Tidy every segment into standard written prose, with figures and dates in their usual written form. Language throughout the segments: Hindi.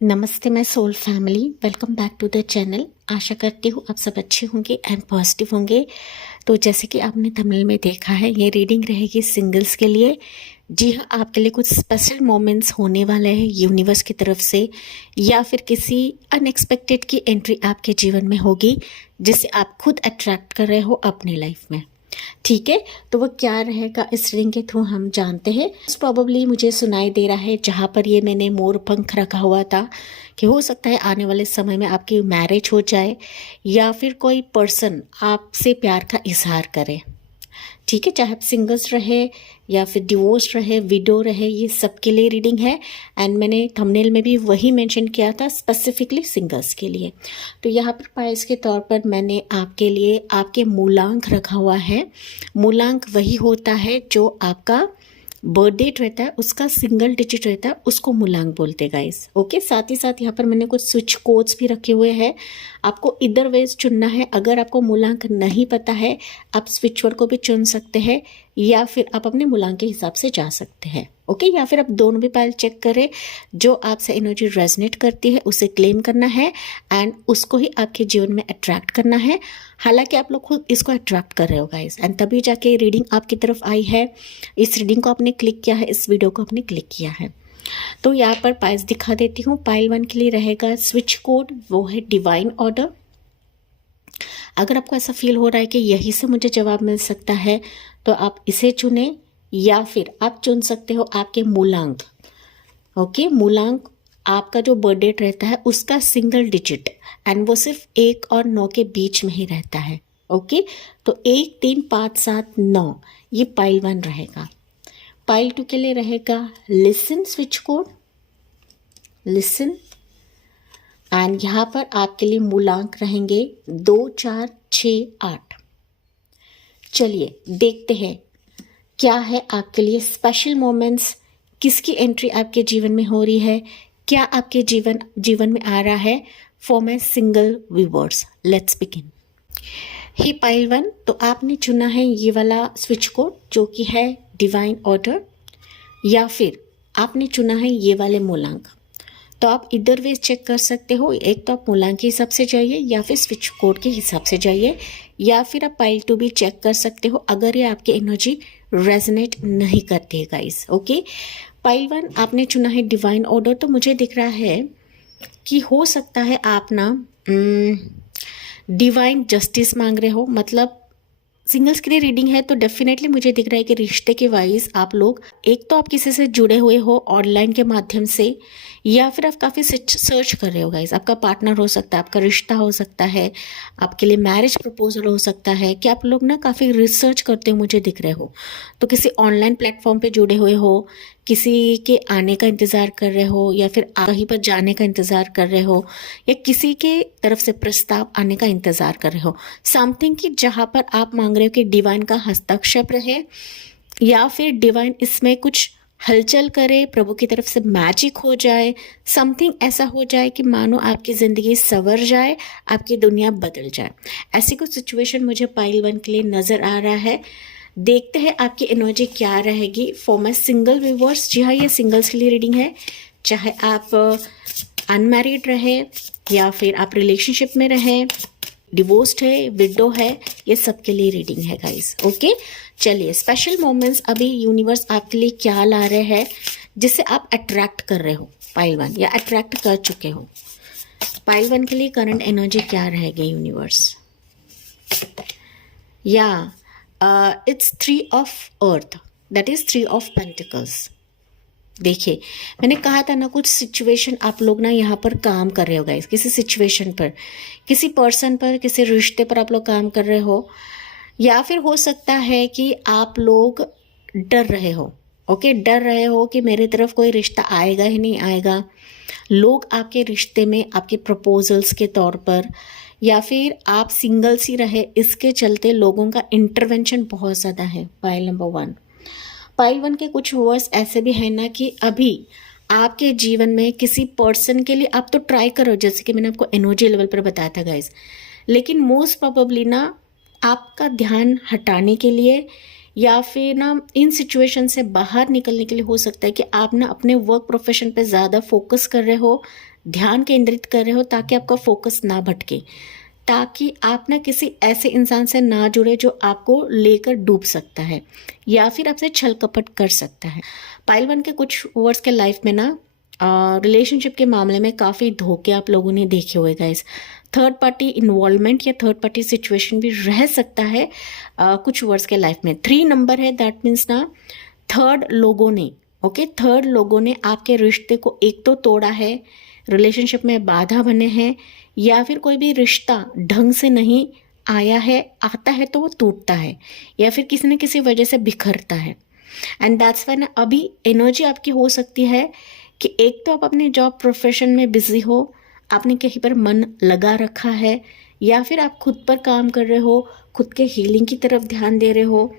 नमस्ते my soul family, welcome back to the channel. आशा करती हूँ आप सब अच्छे होंगे एंड पॉजिटिव होंगे। तो जैसे कि आपने थंबनेल में देखा है, ये रीडिंग रहेगी सिंगल्स के लिए। जी हाँ, आपके लिए कुछ स्पेशल मोमेंट्स होने वाले हैं यूनिवर्स की तरफ से, या फिर किसी अनएक्सपेक्टेड की एंट्री आपके जीवन में होगी जिसे आप खुद अट्रैक्ट कर रहे हो अपनी लाइफ में। ठीक है, तो वो क्या रहेगा इस रीडिंग के थ्रू हम जानते हैं। प्रॉबेबली मुझे सुनाई दे रहा है जहाँ पर ये मैंने मोर पंख रखा हुआ था कि हो सकता है आने वाले समय में आपकी मैरिज हो जाए या फिर कोई पर्सन आपसे प्यार का इजहार करे। ठीक है, चाहे आप सिंगल्स रहे या फिर डिवोर्स रहे, विडो रहे, ये सबके लिए रीडिंग है। एंड मैंने थंबनेल में भी वही मेंशन किया था, स्पेसिफिकली सिंगल्स के लिए। तो यहाँ पर प्राइस के तौर पर मैंने आपके लिए आपके मूलांक रखा हुआ है। मूलांक वही होता है जो आपका बर्थ डेट रहता है, उसका सिंगल डिजिट रहता है, उसको मूलांक बोलते हैं गाइस। ओके, साथ ही साथ यहाँ पर मैंने कुछ स्विच कोड्स भी रखे हुए हैं। आपको इधर वेज चुनना है। अगर आपको मूलांक नहीं पता है, आप स्विच वर्ड को भी चुन सकते हैं या फिर आप अपने मूलांक के हिसाब से जा सकते हैं। ओके, या फिर आप दोनों भी पाइल चेक करें। जो आपसे एनर्जी रेजोनेट करती है उसे क्लेम करना है एंड उसको ही आपके जीवन में अट्रैक्ट करना है। हालांकि आप लोग खुद इसको अट्रैक्ट कर रहे हो गाइस, एंड तभी जाके रीडिंग आपकी तरफ आई है। इस रीडिंग को आपने क्लिक किया है, इस वीडियो को आपने क्लिक किया है। तो यहाँ पर पाइल्स दिखा देती हूँ। पाइल 1 के लिए रहेगा स्विच कोड, वो है डिवाइन ऑर्डर। अगर आपको ऐसा फील हो रहा है कि यही से मुझे जवाब मिल सकता है, तो आप इसे चुने या फिर आप चुन सकते हो आपके मूलांक। ओके, मूलांक आपका जो बर्थ डेट रहता है उसका सिंगल डिजिट, एंड वो सिर्फ 1 और 9 के बीच में ही रहता है। ओके, तो 1, 3, 5, 7, 9 ये पाइल 1 रहेगा। पाइल 2 के लिए रहेगा listen switch code, listen. And यहाँ पर आपके लिए मूलांक रहेंगे 2, 4, 6, 8। चलिए देखते हैं क्या है आपके लिए स्पेशल मोमेंट्स, किसकी एंट्री आपके जीवन में हो रही है, क्या आपके जीवन में आ रहा है for my single viewers. Let's begin. He pile 1, तो आपने चुना है ये वाला स्विच कोड जो कि है डिवाइन ऑर्डर, या फिर आपने चुना है ये वाले मूलांक। तो आप इधर वे चेक कर सकते हो। एक तो आप मूलांक के हिसाब से जाइए या फिर स्विच कोड के हिसाब से जाइए, या फिर आप पाइल 2 भी चेक कर सकते हो अगर ये आपकी एनर्जी रेजोनेट नहीं करती है गाइस। ओके, पाइल 1 आपने चुना है डिवाइन ऑर्डर। तो मुझे दिख रहा है कि हो सकता है आप ना डिवाइन जस्टिस मांग रहे हो। मतलब सिंगल्स के लिए रीडिंग है तो डेफिनेटली मुझे दिख रहा है कि रिश्ते के वाइज आप लोग, एक तो आप किसी से जुड़े हुए हो ऑनलाइन के माध्यम से, या फिर आप काफ़ी सर्च कर रहे हो गाइस। आपका पार्टनर हो सकता है, आपका रिश्ता हो सकता है, आपके लिए मैरिज प्रपोजल हो सकता है, कि आप लोग ना काफ़ी रिसर्च करते हो मुझे दिख रहे हो। तो किसी ऑनलाइन प्लेटफॉर्म पे जुड़े हुए हो, किसी के आने का इंतज़ार कर रहे हो, या फिर कहीं पर जाने का इंतज़ार कर रहे हो, या किसी के तरफ से प्रस्ताव आने का इंतज़ार कर रहे हो। समथिंग कि जहाँ पर आप मांग रहे हो कि डिवाइन का हस्तक्षेप रहे, या फिर डिवाइन इसमें कुछ हलचल करे, प्रभु की तरफ से मैजिक हो जाए, समथिंग ऐसा हो जाए कि मानो आपकी ज़िंदगी संवर जाए, आपकी दुनिया बदल जाए। ऐसी कुछ सिचुएशन मुझे पाइल 1 के लिए नज़र आ रहा है। देखते हैं आपकी एनर्जी क्या रहेगी फॉर माई सिंगल व्यूअर्स। जी हाँ, ये सिंगल्स के लिए रीडिंग है। चाहे आप अनमैरिड रहे या फिर आप रिलेशनशिप में रहे, डिवोर्स्ड है, विडो है, ये सबके लिए रीडिंग है गाइस। ओके, चलिए स्पेशल मोमेंट्स अभी यूनिवर्स आपके लिए क्या ला रहे हैं जिससे आप अट्रैक्ट कर रहे हो पाइल 1, या अट्रैक्ट कर चुके हो। पाइल 1 के लिए करंट एनर्जी क्या रहेगी यूनिवर्स। या it's 3 of earth, that is 3 of pentacles. देखिए, मैंने कहा था ना, कुछ सिचुएशन आप लोग ना यहाँ पर काम कर रहे हो गाइस। किसी सिचुएशन पर, किसी पर्सन पर, किसी रिश्ते पर आप लोग काम कर रहे हो, या फिर हो सकता है कि आप लोग डर रहे हो। ओके, डर रहे हो कि मेरे तरफ कोई रिश्ता आएगा ही नहीं आएगा। लोग आपके रिश्ते में आपके प्रपोजल्स के तौर पर, या फिर आप सिंगल्स ही रहे, इसके चलते लोगों का इंटरवेंशन बहुत ज़्यादा है। पाइल नंबर 1, पाइल 1 के कुछ वर्ड्स ऐसे भी है ना कि अभी आपके जीवन में किसी पर्सन के लिए आप तो ट्राई करो, जैसे कि मैंने आपको एनर्जी लेवल पर बताया था गाइस, लेकिन मोस्ट प्रोबेबली ना आपका ध्यान हटाने के लिए या फिर ना इन सिचुएशन से बाहर निकलने के लिए हो सकता है कि आप ना अपने वर्क प्रोफेशन पे ज़्यादा फोकस कर रहे हो ध्यान केंद्रित कर रहे हो ताकि आपका फोकस ना भटके, ताकि आप ना किसी ऐसे इंसान से ना जुड़े जो आपको लेकर डूब सकता है या फिर आपसे छल कपट कर सकता है। पाइल 1 के कुछ वर्ड्स के लाइफ में ना रिलेशनशिप के मामले में काफ़ी धोखे आप लोगों ने देखे हुए गाइस। थर्ड पार्टी इन्वॉल्वमेंट या थर्ड पार्टी सिचुएशन भी रह सकता है कुछ वर्ड्स के लाइफ में। 3 नंबर है, दैट मीन्स ना थर्ड लोगों ने, ओके, थर्ड लोगों ने आपके रिश्ते को एक तो तोड़ा है, रिलेशनशिप में बाधा बने हैं, या फिर कोई भी रिश्ता ढंग से नहीं आया है, आता है तो वो टूटता है या फिर किसी न किसी वजह से बिखरता है। एंड दैट्स व्हेन अभी एनर्जी आपकी हो सकती है कि एक तो आप अपने जॉब प्रोफेशन में बिजी हो, आपने कहीं पर मन लगा रखा है, या फिर आप खुद पर काम कर रहे हो, खुद के हीलिंग की तरफ ध्यान दे रहे हो,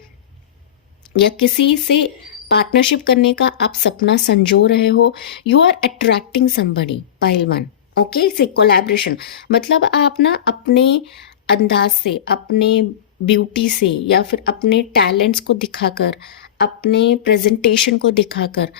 या किसी से पार्टनरशिप करने का आप सपना संजो रहे हो। You are attracting somebody, pile 1, okay, say collaboration, मतलब आप ना अपने अंदाज से, अपने ब्यूटी से, या फिर अपने टैलेंट्स को दिखाकर, अपने प्रेजेंटेशन को दिखाकर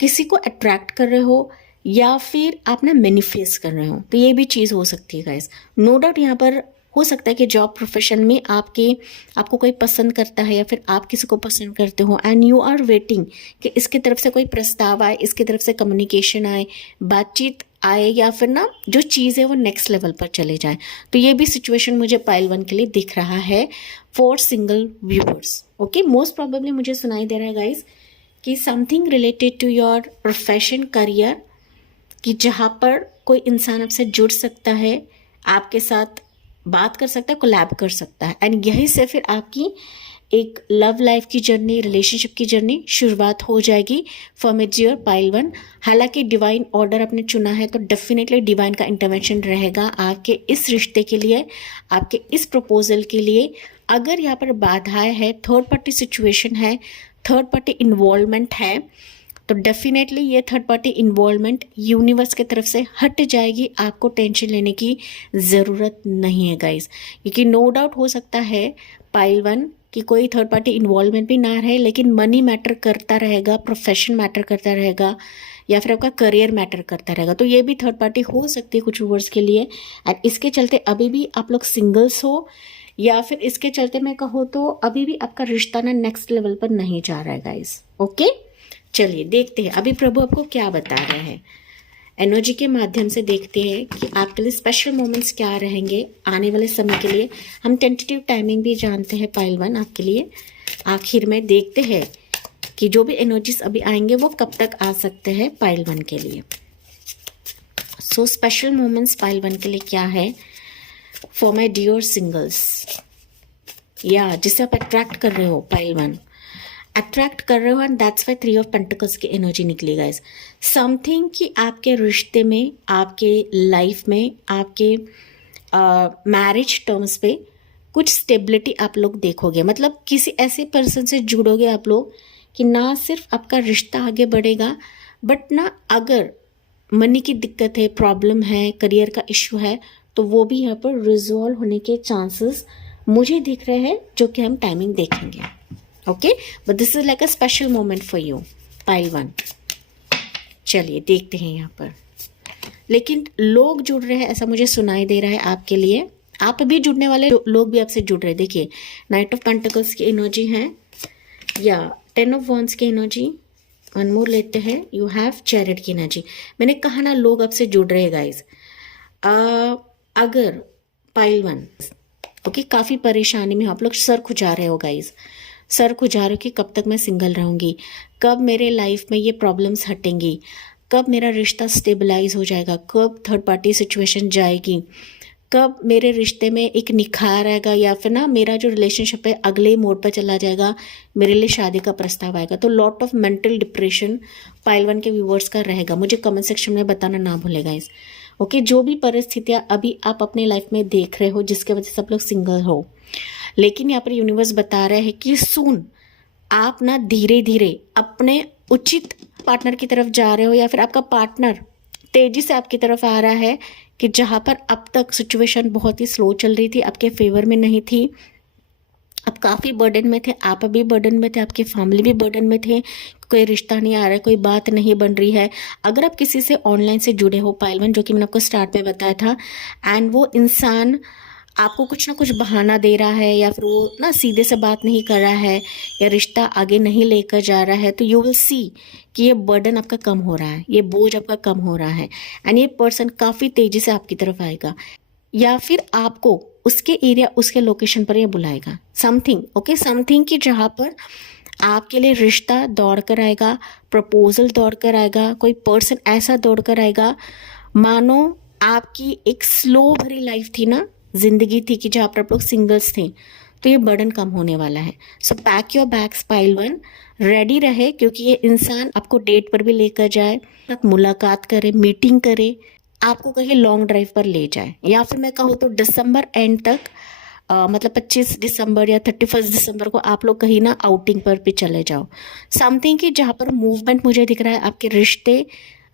किसी को अट्रैक्ट कर रहे हो, या फिर आप ना मैनिफेस्ट कर रहे हो। तो ये भी चीज़ हो सकती है गाइस। नो डाउट यहाँ पर हो सकता है कि जॉब प्रोफेशन में आपको कोई पसंद करता है या फिर आप किसी को पसंद करते हो, एंड यू आर वेटिंग कि इसकी तरफ से कोई प्रस्ताव आए, इसकी तरफ से कम्युनिकेशन आए, बातचीत आए, या फिर ना जो चीज़ है वो नेक्स्ट लेवल पर चले जाए। तो ये भी सिचुएशन मुझे पाइल 1 के लिए दिख रहा है for single viewers. Okay, most probably मुझे सुनाई दे रहा है गाइज कि something related to your profession, career, कि जहाँ पर कोई इंसान आपसे जुड़ सकता है, आपके साथ बात कर सकता है, कोलैब कर सकता है, एंड यहीं से फिर आपकी एक लव लाइफ की जर्नी, रिलेशनशिप की जर्नी शुरुआत हो जाएगी फॉर मेच्योर पाइल 1। हालांकि डिवाइन ऑर्डर आपने चुना है तो डेफिनेटली डिवाइन का इंटरवेंशन रहेगा आपके इस रिश्ते के लिए, आपके इस प्रपोजल के लिए। अगर यहाँ पर बाधाएं है, थर्ड पार्टी सिचुएशन है, थर्ड पार्टी इन्वॉल्वमेंट है, तो डेफिनेटली ये थर्ड पार्टी इन्वॉल्वमेंट यूनिवर्स की तरफ से हट जाएगी। आपको टेंशन लेने की ज़रूरत नहीं है गाइस, क्योंकि नो डाउट हो सकता है पाइल 1 कि कोई थर्ड पार्टी इन्वॉल्वमेंट भी ना रहे, लेकिन मनी मैटर करता रहेगा, प्रोफेशन मैटर करता रहेगा, या फिर आपका करियर मैटर करता रहेगा। तो ये भी थर्ड पार्टी हो सकती है कुछ व्यूअर्स के लिए। एंड इसके चलते अभी भी आप लोग सिंगल्स हो, या फिर इसके चलते मैं कहूँ तो अभी भी आपका रिश्ता ना नेक्स्ट लेवल पर नहीं जा रहा है गाइस। ओके, चलिए देखते हैं अभी प्रभु आपको क्या बता रहे हैं। एनर्जी के माध्यम से देखते हैं कि आपके लिए स्पेशल मोमेंट्स क्या रहेंगे आने वाले समय के लिए। हम टेंटेटिव टाइमिंग भी जानते हैं पाइल 1 आपके लिए। आखिर में देखते हैं कि जो भी एनर्जीज अभी आएंगे वो कब तक आ सकते हैं पाइल 1 के लिए। सो स्पेशल मोमेंट्स पाइल 1 के लिए क्या है फॉर माई डियर सिंगल्स, या जिसे आप अट्रैक्ट कर रहे हो पाइल 1, अट्रैक्ट कर रहे हो, and that's why 3 of pentacles की एनर्जी निकली गाइस। समथिंग कि आपके रिश्ते में, आपके लाइफ में, आपके मैरिज टर्म्स पे कुछ स्टेबिलिटी आप लोग देखोगे। मतलब किसी ऐसे पर्सन से जुड़ोगे आप लोग कि ना सिर्फ आपका रिश्ता आगे बढ़ेगा, बट ना अगर मनी की दिक्कत है, प्रॉब्लम है, करियर का इशू है, तो वो भी यहाँ पर रिजॉल्व होने के चांसेस मुझे दिख रहे हैं, जो कि हम टाइमिंग देखेंगे। Okay, but this is like a special moment for you pile 1। चलिए देखते हैं यहाँ पर, लेकिन लोग जुड़ रहे हैं ऐसा मुझे सुनाई दे रहा है आपके लिए। आप भी जुड़ने वाले लोग भी आपसे जुड़ रहे हैं। देखिए नाइट ऑफ पेंटिकल्स की एनर्जी है, या 10 ऑफ वॉन्ड्स की एनर्जी। वन मोर लेते हैं, यू हैव चैरिट की एनर्जी। मैंने कहा ना लोग आपसे जुड़ रहे हैं गाइज। अगर पाइल 1 ओके काफ़ी परेशानी में आप लोग सर खुजा रहे हो गाइज, सर खुजा रहे हो कि कब तक मैं सिंगल रहूँगी, कब मेरे लाइफ में ये प्रॉब्लम्स हटेंगी, कब मेरा रिश्ता स्टेबलाइज हो जाएगा, कब थर्ड पार्टी सिचुएशन जाएगी, कब मेरे रिश्ते में एक निखार आएगा, या फिर ना मेरा जो रिलेशनशिप है अगले मोड पर चला जाएगा, मेरे लिए शादी का प्रस्ताव आएगा। तो lot of mental depression pile 1 के व्यूवर्स का रहेगा। मुझे कमेंट सेक्शन में बताना ना भूलेगा इस। ओके, जो भी परिस्थितियाँ अभी आप अपने लाइफ में देख रहे हो जिसके वजह से आप लोग सिंगल हो, लेकिन यहाँ पर यूनिवर्स बता रहे हैं कि सून आप ना धीरे धीरे अपने उचित पार्टनर की तरफ जा रहे हो, या फिर आपका पार्टनर तेजी से आपकी तरफ आ रहा है, कि जहाँ पर अब तक सिचुएशन बहुत ही स्लो चल रही थी, आपके फेवर में नहीं थी, आप काफ़ी बर्डन में थे, आप अभी बर्डन में थे, आपकी फैमिली भी बर्डन में थे, कोई रिश्ता नहीं आ रहा है, कोई बात नहीं बन रही है। अगर आप किसी से ऑनलाइन से जुड़े हो पाइल वन, जो कि मैंने आपको स्टार्ट में बताया था, एंड वो इंसान आपको कुछ ना कुछ बहाना दे रहा है, या फिर वो ना सीधे से बात नहीं कर रहा है, या रिश्ता आगे नहीं लेकर जा रहा है, तो यू विल सी कि ये बर्डन आपका कम हो रहा है, ये बोझ आपका कम हो रहा है, एंड ये पर्सन काफ़ी तेज़ी से आपकी तरफ आएगा, या फिर आपको उसके एरिया, उसके लोकेशन पर ये बुलाएगा। समथिंग, ओके, समथिंग कि जहाँ पर आपके लिए रिश्ता दौड़ कर आएगा, प्रपोजल दौड़ कर आएगा, कोई पर्सन ऐसा दौड़ कर आएगा, मानो आपकी एक स्लो भरी लाइफ थी ना, जिंदगी थी कि जहाँ पर आप लोग सिंगल्स थे, तो ये बर्डन कम होने वाला है। सो pack your bags pile one, ready रहे, क्योंकि ये इंसान आपको डेट पर भी लेकर जाए, मुलाकात करे, मीटिंग करे, आपको कहीं लॉन्ग ड्राइव पर ले जाए, या फिर मैं कहूँ तो दिसंबर एंड तक, मतलब 25 दिसंबर या 31 दिसंबर को आप लोग कहीं ना आउटिंग पर भी चले जाओ। समथिंग कि जहाँ पर मूवमेंट मुझे दिख रहा है आपके रिश्ते,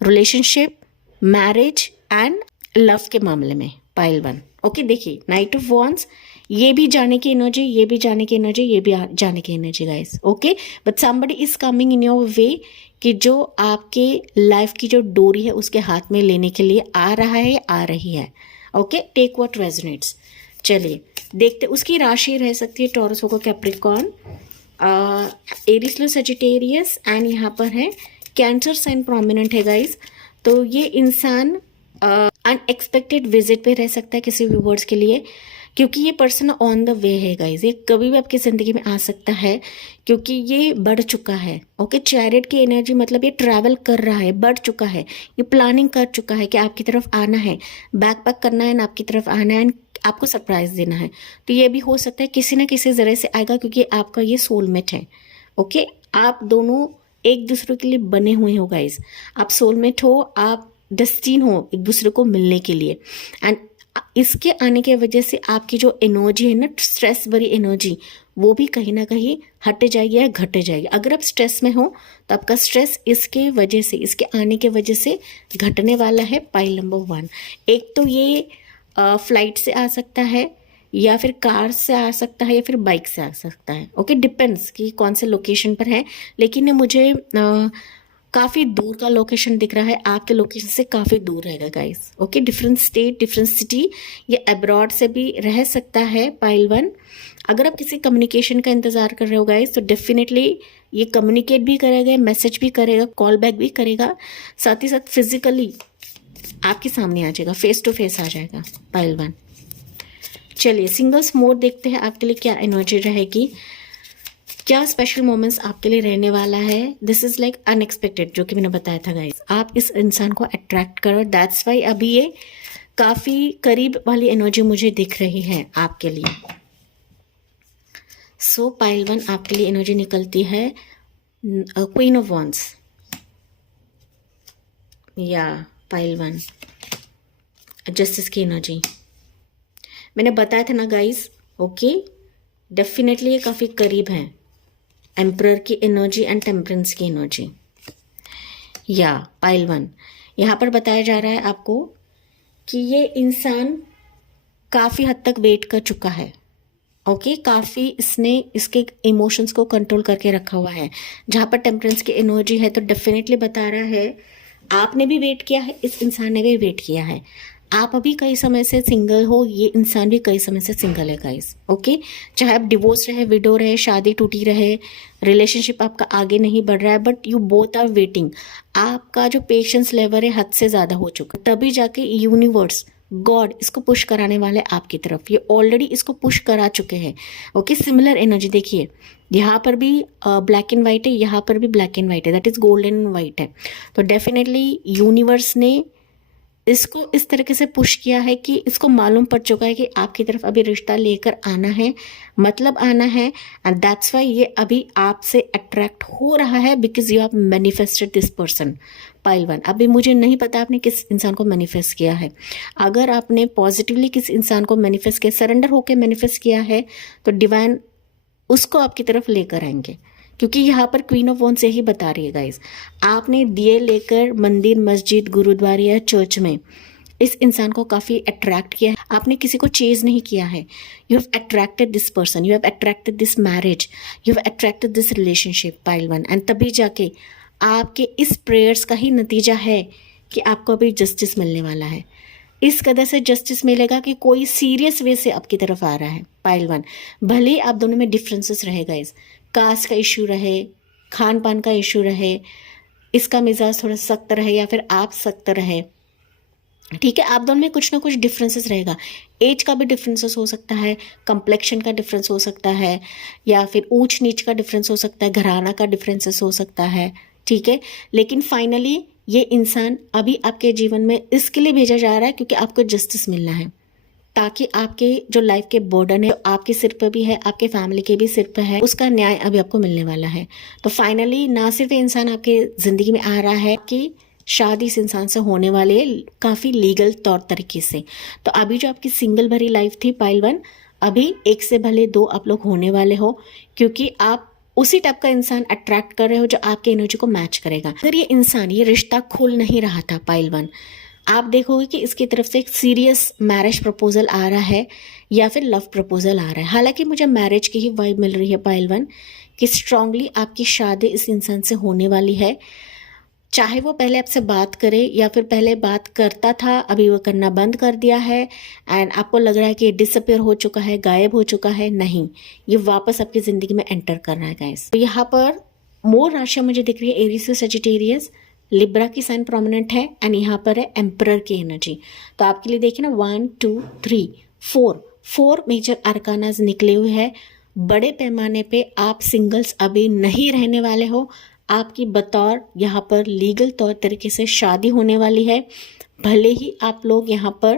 रिलेशनशिप, मैरिज एंड लव के मामले में पाइल वन। ओके, देखिए नाइट ऑफ वॉन्ड्स, ये भी जाने की एनर्जी, ये भी जाने की एनर्जी, ये भी जाने की energy guys. Okay, but somebody is coming in your way कि जो आपके लाइफ की जो डोरी है उसके हाथ में लेने के लिए आ रहा है या आ रही है। Okay, take what resonates. चलिए देखते, उसकी राशि रह सकती है टॉरस होगा, कैप्रिकॉर्न, एरिस लो सजिटेरियस, एंड यहाँ पर है कैंसर साइन प्रोमिनेंट है गाइस। तो ये इंसान अनएक्सपेक्टेड विजिट पे रह सकता है किसी व्यूवर्स के लिए, क्योंकि ये पर्सन ऑन द वे है गाइज, ये कभी भी आपकी ज़िंदगी में आ सकता है, क्योंकि ये बढ़ चुका है। ओके, चैरिट की एनर्जी मतलब ये ट्रैवल कर रहा है, बढ़ चुका है, ये प्लानिंग कर चुका है कि आपकी तरफ आना है, बैक पैक करना है, आपकी तरफ आना है, आपको सरप्राइज देना है। तो ये भी हो सकता है किसी ना किसी जरिए से आएगा, क्योंकि आपका ये सोलमेट है। ओके, आप दोनों एक दूसरे के लिए बने हुए हो गाइज, आप सोलमेट हो, आप डेस्टिन हो एक दूसरे को मिलने के लिए। एंड इसके आने की वजह से आपकी जो एनर्जी है ना, स्ट्रेस भरी एनर्जी, वो भी कहीं ना कहीं हट जाएगी या घट जाएगी। अगर आप स्ट्रेस में हो तो आपका स्ट्रेस इसके वजह से, इसके आने के वजह से घटने वाला है। पाइल नंबर 1, एक तो ये फ्लाइट से आ सकता है, या फिर कार से आ सकता है, या फिर बाइक से आ सकता है। ओके, डिपेंड्स कि कौन से लोकेशन पर है, लेकिन मुझे काफ़ी दूर का लोकेशन दिख रहा है, आपके लोकेशन से काफ़ी दूर रहेगा guys. Okay, different state, different city, ये अब्रॉड से भी रह सकता है पाइल वन। अगर आप किसी कम्युनिकेशन का इंतज़ार कर रहे हो गाइस, तो डेफिनेटली ये कम्युनिकेट भी करेगा, मैसेज भी करेगा, कॉल बैक भी करेगा, साथ ही साथ फिजिकली आपके सामने आ जाएगा, फेस टू फेस आ जाएगा पाइल वन। चलिए सिंगल्स मोड देखते हैं आपके लिए क्या एनर्जी रहेगी, क्या स्पेशल मोमेंट्स आपके लिए रहने वाला है। दिस इज लाइक अनएक्सपेक्टेड, जो कि मैंने बताया था गाइस, आप इस इंसान को अट्रैक्ट करो, दैट्स वाई अभी ये काफ़ी करीब वाली एनर्जी मुझे दिख रही है आपके लिए। सो पाइल वन आपके लिए एनर्जी निकलती है क्वीन ऑफ वॉन्ड्स, या पाइल वन जस्टिस की एनर्जी। मैंने बताया था ना गाइस, ओके, डेफिनेटली ये काफ़ी करीब है एम्परर की एनर्जी एंड टेम्परेंस की एनर्जी। या पाइल वन, यहाँ पर बताया जा रहा है आपको कि ये इंसान काफ़ी हद तक वेट कर चुका है। ओके, काफ़ी इसने इसके इमोशंस को कंट्रोल करके रखा हुआ है। जहाँ पर टेम्परेंस की एनर्जी है, तो डेफिनेटली बता रहा है आपने भी वेट किया है, इस इंसान ने भी वेट किया है। आप अभी कई समय से सिंगल हो, ये इंसान भी कई समय से सिंगल है गाइस। ओके, चाहे आप डिवोर्स रहे, विडो रहे, शादी टूटी रहे, रिलेशनशिप आपका आगे नहीं बढ़ रहा है, but you both are waiting. आपका जो पेशेंस लेवल है हद से ज़्यादा हो चुका, तभी जाके यूनिवर्स, गॉड इसको पुश कराने वाले आपकी तरफ, ये ऑलरेडी इसको पुश करा चुके हैं। ओके, सिमिलर एनर्जी देखिए, यहाँ पर भी ब्लैक एंड वाइट है, यहाँ पर भी ब्लैक एंड वाइट है, that is golden and white है। तो डेफिनेटली यूनिवर्स ने इसको इस तरीके से पुश किया है कि इसको मालूम पड़ चुका है कि आपकी तरफ अभी रिश्ता लेकर आना है, मतलब आना है, एंड दैट्स वाई ये अभी आपसे अट्रैक्ट हो रहा है, because you have manifested this person. Pile one, अभी मुझे नहीं पता आपने किस इंसान को मैनिफेस्ट किया है। अगर आपने पॉजिटिवली किस इंसान को मैनिफेस्ट किया, सरेंडर होकर मैनिफेस्ट किया है, तो डिवाइन उसको आपकी तरफ लेकर आएंगे, क्योंकि यहाँ पर क्वीन ऑफ वॉन्ड्स यही बता रही है गाइस। आपने दिए लेकर मंदिर, मस्जिद, गुरुद्वारे या चर्च में इस इंसान को काफ़ी अट्रैक्ट किया है, आपने किसी को चेज नहीं किया है, you have attracted this person, you have attracted this marriage, you have attracted this relationship pile one, and तभी जाके आपके इस प्रेयर्स का ही नतीजा है कि आपको अभी जस्टिस मिलने वाला है। इस कदर से जस्टिस मिलेगा कि कोई सीरियस वे से आपकी तरफ आ रहा है पाइल वन। भले ही आप दोनों में डिफरेंसेस रहेगा, इस कास्ट का इशू रहे, खान पान का इशू रहे, इसका मिजाज थोड़ा सख्त रहे या फिर आप सख्त रहे, ठीक है, आप दोनों में कुछ ना कुछ डिफरेंसेस रहेगा। एज का भी डिफरेंसेस हो सकता है, कंप्लेक्शन का डिफरेंस हो सकता है, या फिर ऊंच नीच का डिफरेंस हो सकता है, घराना का डिफरेंसेस हो सकता है, ठीक है। लेकिन फाइनली ये इंसान अभी आपके जीवन में इसके लिए भेजा जा रहा है क्योंकि आपको जस्टिस मिलना है, ताकि आपके जो लाइफ के बर्डन है आपके सिर पर भी है, आपके फैमिली के भी सिर पर है, उसका न्याय अभी आपको मिलने वाला है। तो फाइनली ना सिर्फ इंसान आपके ज़िंदगी में आ रहा है कि शादी इस इंसान से होने वाली है काफ़ी लीगल तौर तरीके से। तो अभी जो आपकी सिंगल भरी लाइफ थी पाइल वन, अभी एक से भले दो आप लोग होने वाले हो, क्योंकि आप उसी टाइप का इंसान अट्रैक्ट कर रहे हो जो आपके एनर्जी को मैच करेगा। अगर ये इंसान ये रिश्ता खुल नहीं रहा था पाइल वन, आप देखोगे कि इसकी तरफ से एक सीरियस मैरिज प्रपोजल आ रहा है या फिर लव प्रपोजल आ रहा है। हालांकि मुझे मैरिज की ही वाइब मिल रही है पाइल वन, कि स्ट्रांगली आपकी शादी इस इंसान से होने वाली है। चाहे वो पहले आपसे बात करे या फिर पहले बात करता था, अभी वो करना बंद कर दिया है एंड आपको लग रहा है कि ये डिसअपियर हो चुका है, गायब हो चुका है, नहीं, ये वापस आपकी ज़िंदगी में एंटर कर रहा है गाइस। तो यहाँ पर मोर राशियाँ मुझे दिख रही है, एरीज से सजिटेरियस, लिब्रा की साइन प्रोमिनेंट है एंड यहाँ पर है एम्परर की एनर्जी। तो आपके लिए देखिए ना 1 2 3 4 मेजर आर्कानाज निकले हुए हैं। बड़े पैमाने पे आप सिंगल्स अभी नहीं रहने वाले हो, आपकी बतौर यहाँ पर लीगल तौर तरीके से शादी होने वाली है। भले ही आप लोग यहाँ पर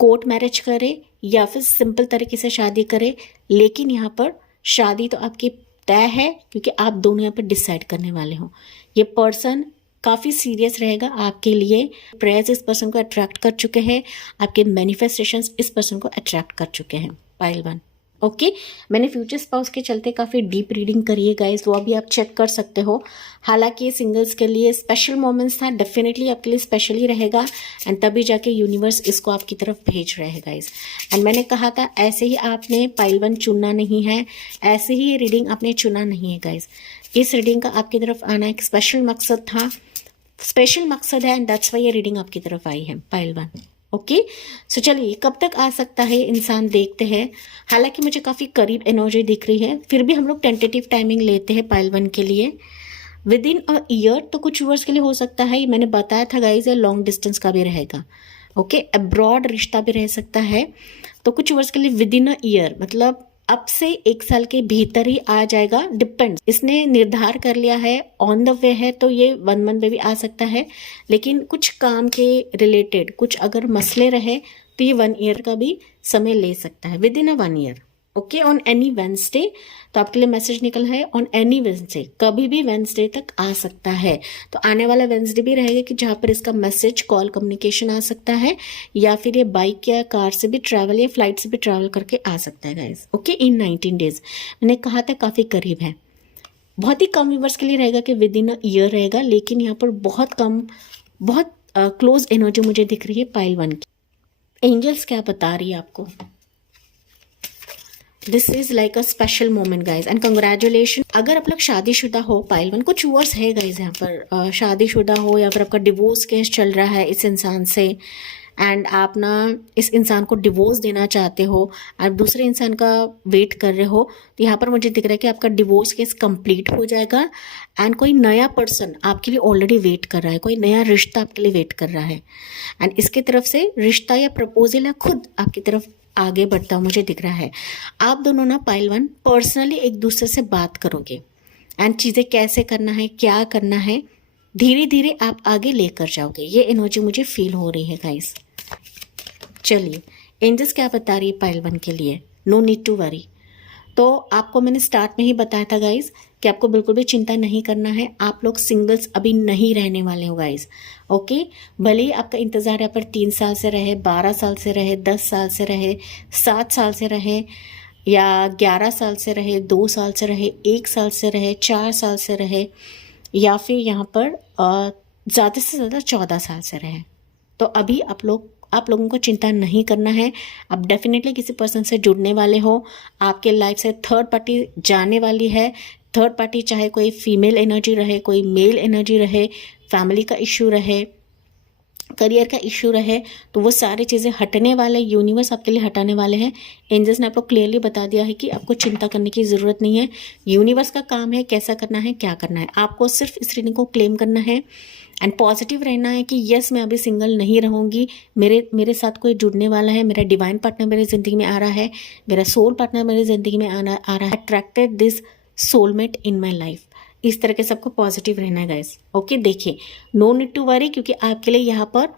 कोर्ट मैरिज करें या फिर सिंपल तरीके से शादी करें, लेकिन यहाँ पर शादी तो आपकी तय है क्योंकि आप दोनों यहाँ पर डिसाइड करने वाले हो। ये पर्सन काफ़ी सीरियस रहेगा आपके लिए। प्रेयर्स इस पर्सन को अट्रैक्ट कर चुके हैं, आपके मैनिफेस्टेशंस इस पर्सन को अट्रैक्ट कर चुके हैं पाइल वन। ओके, मैंने फ्यूचर स्पाउस के चलते काफ़ी डीप रीडिंग करी है गाइस, वो अभी आप चेक कर सकते हो। हालांकि ये सिंगल्स के लिए स्पेशल मोमेंट्स था, डेफिनेटली आपके लिए स्पेशल ही रहेगा एंड तभी जाके यूनिवर्स इसको आपकी तरफ भेज रहे हैं गाइस। एंड मैंने कहा था ऐसे ही आपने पाइल वन चुनना नहीं है, ऐसे ही रीडिंग आपने चुना नहीं है गाइस। इस रीडिंग का आपकी तरफ आना एक स्पेशल मकसद था, स्पेशल मकसद है एंड दैट्स वाई ये रीडिंग आपकी तरफ आई है पाइल वन। ओके, सो चलिए कब तक आ सकता है इंसान देखते हैं। हालांकि मुझे काफ़ी करीब एनर्जी दिख रही है, फिर भी हम लोग टेंटेटिव टाइमिंग लेते हैं पाइल वन के लिए। विद इन अ ईयर तो कुछ व्यूअर्स के लिए हो सकता है, मैंने बताया था गाइज, लॉन्ग डिस्टेंस का भी रहेगा। ओके, अब्रॉड रिश्ता भी रह सकता है। तो कुछ व्यूअर्स के लिए विद इन अ ईयर मतलब अब से 1 साल के भीतर ही आ जाएगा, डिपेंड्स। इसने निर्धार कर लिया है, ऑन द वे है, तो ये 1 मंथ में भी आ सकता है। लेकिन कुछ काम के रिलेटेड कुछ अगर मसले रहे तो ये 1 ईयर का भी समय ले सकता है, with in a 1 year. Okay, on any Wednesday, तो आपके लिए मैसेज निकल है ऑन एनी वेंसडे, कभी भी वेंसडे तक आ सकता है। तो आने वाला वेंसडे भी रहेगा कि जहाँ पर इसका मैसेज कॉल कम्युनिकेशन आ सकता है, या फिर ये बाइक या कार से भी ट्रैवल या फ्लाइट से भी ट्रैवल करके आ सकता है गाइस। ओके, इन 19 डेज मैंने कहा था काफ़ी करीब है। बहुत ही कम व्यूअर्स के लिए रहेगा कि विद इन अ ईयर रहेगा, लेकिन यहाँ पर बहुत कम, बहुत क्लोज एनर्जी मुझे दिख रही है पाइल वन की। एंजल्स क्या बता रही है आपको? This is like a special moment guys and congratulation. अगर आप लोग शादीशुदा हो पाइल वन, कुछ व्यूअर्स है गाइज यहाँ पर शादीशुदा हो या फिर आपका डिवोर्स केस चल रहा है इस इंसान से एंड आप ना इस इंसान को डिवोर्स देना चाहते हो, आप दूसरे इंसान का वेट कर रहे हो, तो यहाँ पर मुझे दिख रहा है कि आपका डिवोर्स केस कंप्लीट हो जाएगा एंड कोई नया पर्सन आपके लिए ऑलरेडी वेट कर रहा है, कोई नया रिश्ता आपके लिए वेट कर रहा है एंड इसकी तरफ से रिश्ता या प्रपोजल या खुद आपकी तरफ आगे बढ़ता हुआ मुझे दिख रहा है। आप दोनों ना पाइल वन पर्सनली एक दूसरे से बात करोगे एंड चीज़ें कैसे करना है, क्या करना है, धीरे धीरे आप आगे लेकर जाओगे। ये एनर्जी मुझे फील हो रही है गाइस। चलिए, एंजल्स क्या बता रही है पाइल वन के लिए? No need to worry. तो आपको मैंने स्टार्ट में ही बताया था गाइस कि आपको बिल्कुल भी चिंता नहीं करना है, आप लोग सिंगल्स अभी नहीं रहने वाले हो गाइस। ओके, भले ही आपका इंतज़ार यहाँ पर 3 साल से रहे, 12 साल से रहे, 10 साल से रहे, 7 साल से रहे, या 11 साल से रहे, 2 साल से रहे, 1 साल से रहे, 4 साल से रहे, या फिर यहाँ पर ज़्यादा से ज़्यादा 14 साल से रहे, तो अभी आप लोग आप लोगों को चिंता नहीं करना है। आप डेफिनेटली किसी पर्सन से जुड़ने वाले हो, आपके लाइफ से थर्ड पार्टी जाने वाली है। थर्ड पार्टी चाहे कोई फीमेल एनर्जी रहे, कोई मेल एनर्जी रहे, फैमिली का इश्यू रहे, करियर का इश्यू रहे, तो वो सारी चीज़ें हटने वाले, यूनिवर्स आपके लिए हटाने वाले हैं। एंजल्स ने आपको क्लियरली बता दिया है कि आपको चिंता करने की ज़रूरत नहीं है। यूनिवर्स का काम है कैसा करना है, क्या करना है। आपको सिर्फ इस रीडिंग को क्लेम करना है एंड पॉजिटिव रहना है कि यस मैं अभी सिंगल नहीं रहूँगी, मेरे साथ कोई जुड़ने वाला है, मेरा डिवाइन पार्टनर मेरी ज़िंदगी में आ रहा है, मेरा सोल पार्टनर मेरी ज़िंदगी में आ रहा है। Attracted this soulmate in my life. इस तरह के सबको पॉजिटिव रहना है गाइस। ओके, देखिए नो नीड टू वरी, क्योंकि आपके लिए यहाँ पर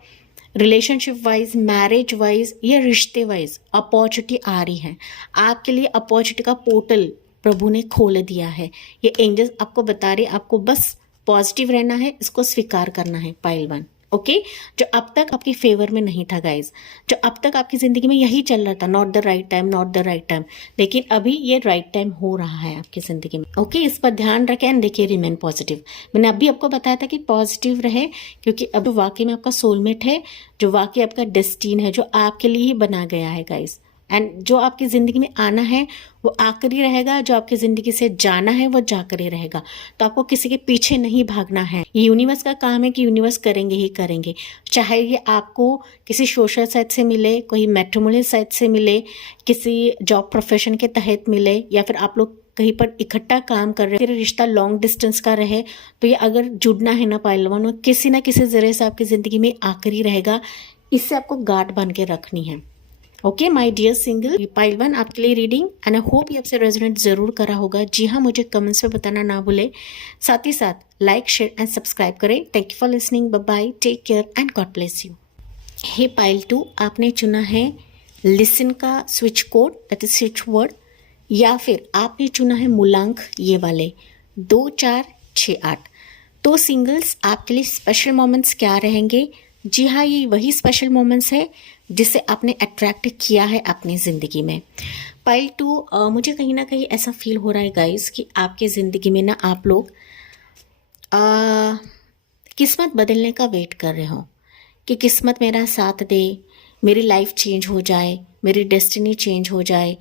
रिलेशनशिप वाइज, मैरिज वाइज या रिश्ते वाइज अपॉर्चुनिटी आ रही है। आपके लिए अपॉर्चुनिटी का पोर्टल प्रभु ने खोल दिया है। ये एंजल्स आपको बता रहे, आपको बस पॉजिटिव रहना है, इसको स्वीकार करना है। पाइल 1, ओके, जो अब तक आपकी फेवर में नहीं था गाइज, जो अब तक आपकी जिंदगी में यही चल रहा था, not the right time, not the right time, लेकिन अभी ये राइट टाइम हो रहा है आपकी जिंदगी में। ओके, इस पर ध्यान रखें एंड देखिए रिमेन पॉजिटिव। मैंने अभी आपको बताया था कि पॉजिटिव रहे, क्योंकि अब वाकई में आपका सोलमेट है, जो वाकई आपका डेस्टिन है, जो आपके लिए ही बना गया है गाइज। एंड जो आपकी ज़िंदगी में आना है वो आकर ही रहेगा, जो आपकी ज़िंदगी से जाना है वो जाकर ही रहेगा। तो आपको किसी के पीछे नहीं भागना है। ये यूनिवर्स का काम है कि यूनिवर्स करेंगे ही करेंगे, चाहे ये आपको किसी सोशल साइट से मिले, कोई मैट्रिमोनियल साइट से मिले, किसी जॉब प्रोफेशन के तहत मिले, या फिर आप लोग कहीं पर इकट्ठा काम कर रहे हैं, फिर रिश्ता लॉन्ग डिस्टेंस का रहे, तो ये अगर जुड़ना है ना पाइल 1, किसी ना किसी जरिए से आपकी ज़िंदगी में आकर ही रहेगा। इससे आपको गार्ड बन के रखनी है। Okay my dear single, pile 1 आपके लिए रीडिंग एंड आई होप ये आपसे रेजोनेट जरूर करा होगा। जी हाँ, मुझे कमेंट्स में बताना ना भूले, साथ ही साथ लाइक, शेयर एंड सब्सक्राइब करें। Thank you for listening, bye bye, take care and God bless you. Hey pile 2, आपने चुना है लिसन का switch code, that is switch word, या फिर आपने चुना है मूलांक ये वाले 2 4 6 8। तो सिंगल्स आपके लिए स्पेशल मोमेंट्स क्या रहेंगे? जी हाँ, ये वही स्पेशल मोमेंट्स है जिसे आपने अट्रैक्ट किया है अपनी ज़िंदगी में। पाइल 2, मुझे कहीं ना कहीं ऐसा फील हो रहा है गाइस कि आपके ज़िंदगी में ना आप लोग किस्मत बदलने का वेट कर रहे हो कि किस्मत मेरा साथ दे, मेरी लाइफ चेंज हो जाए, मेरी डेस्टिनी चेंज हो जाए।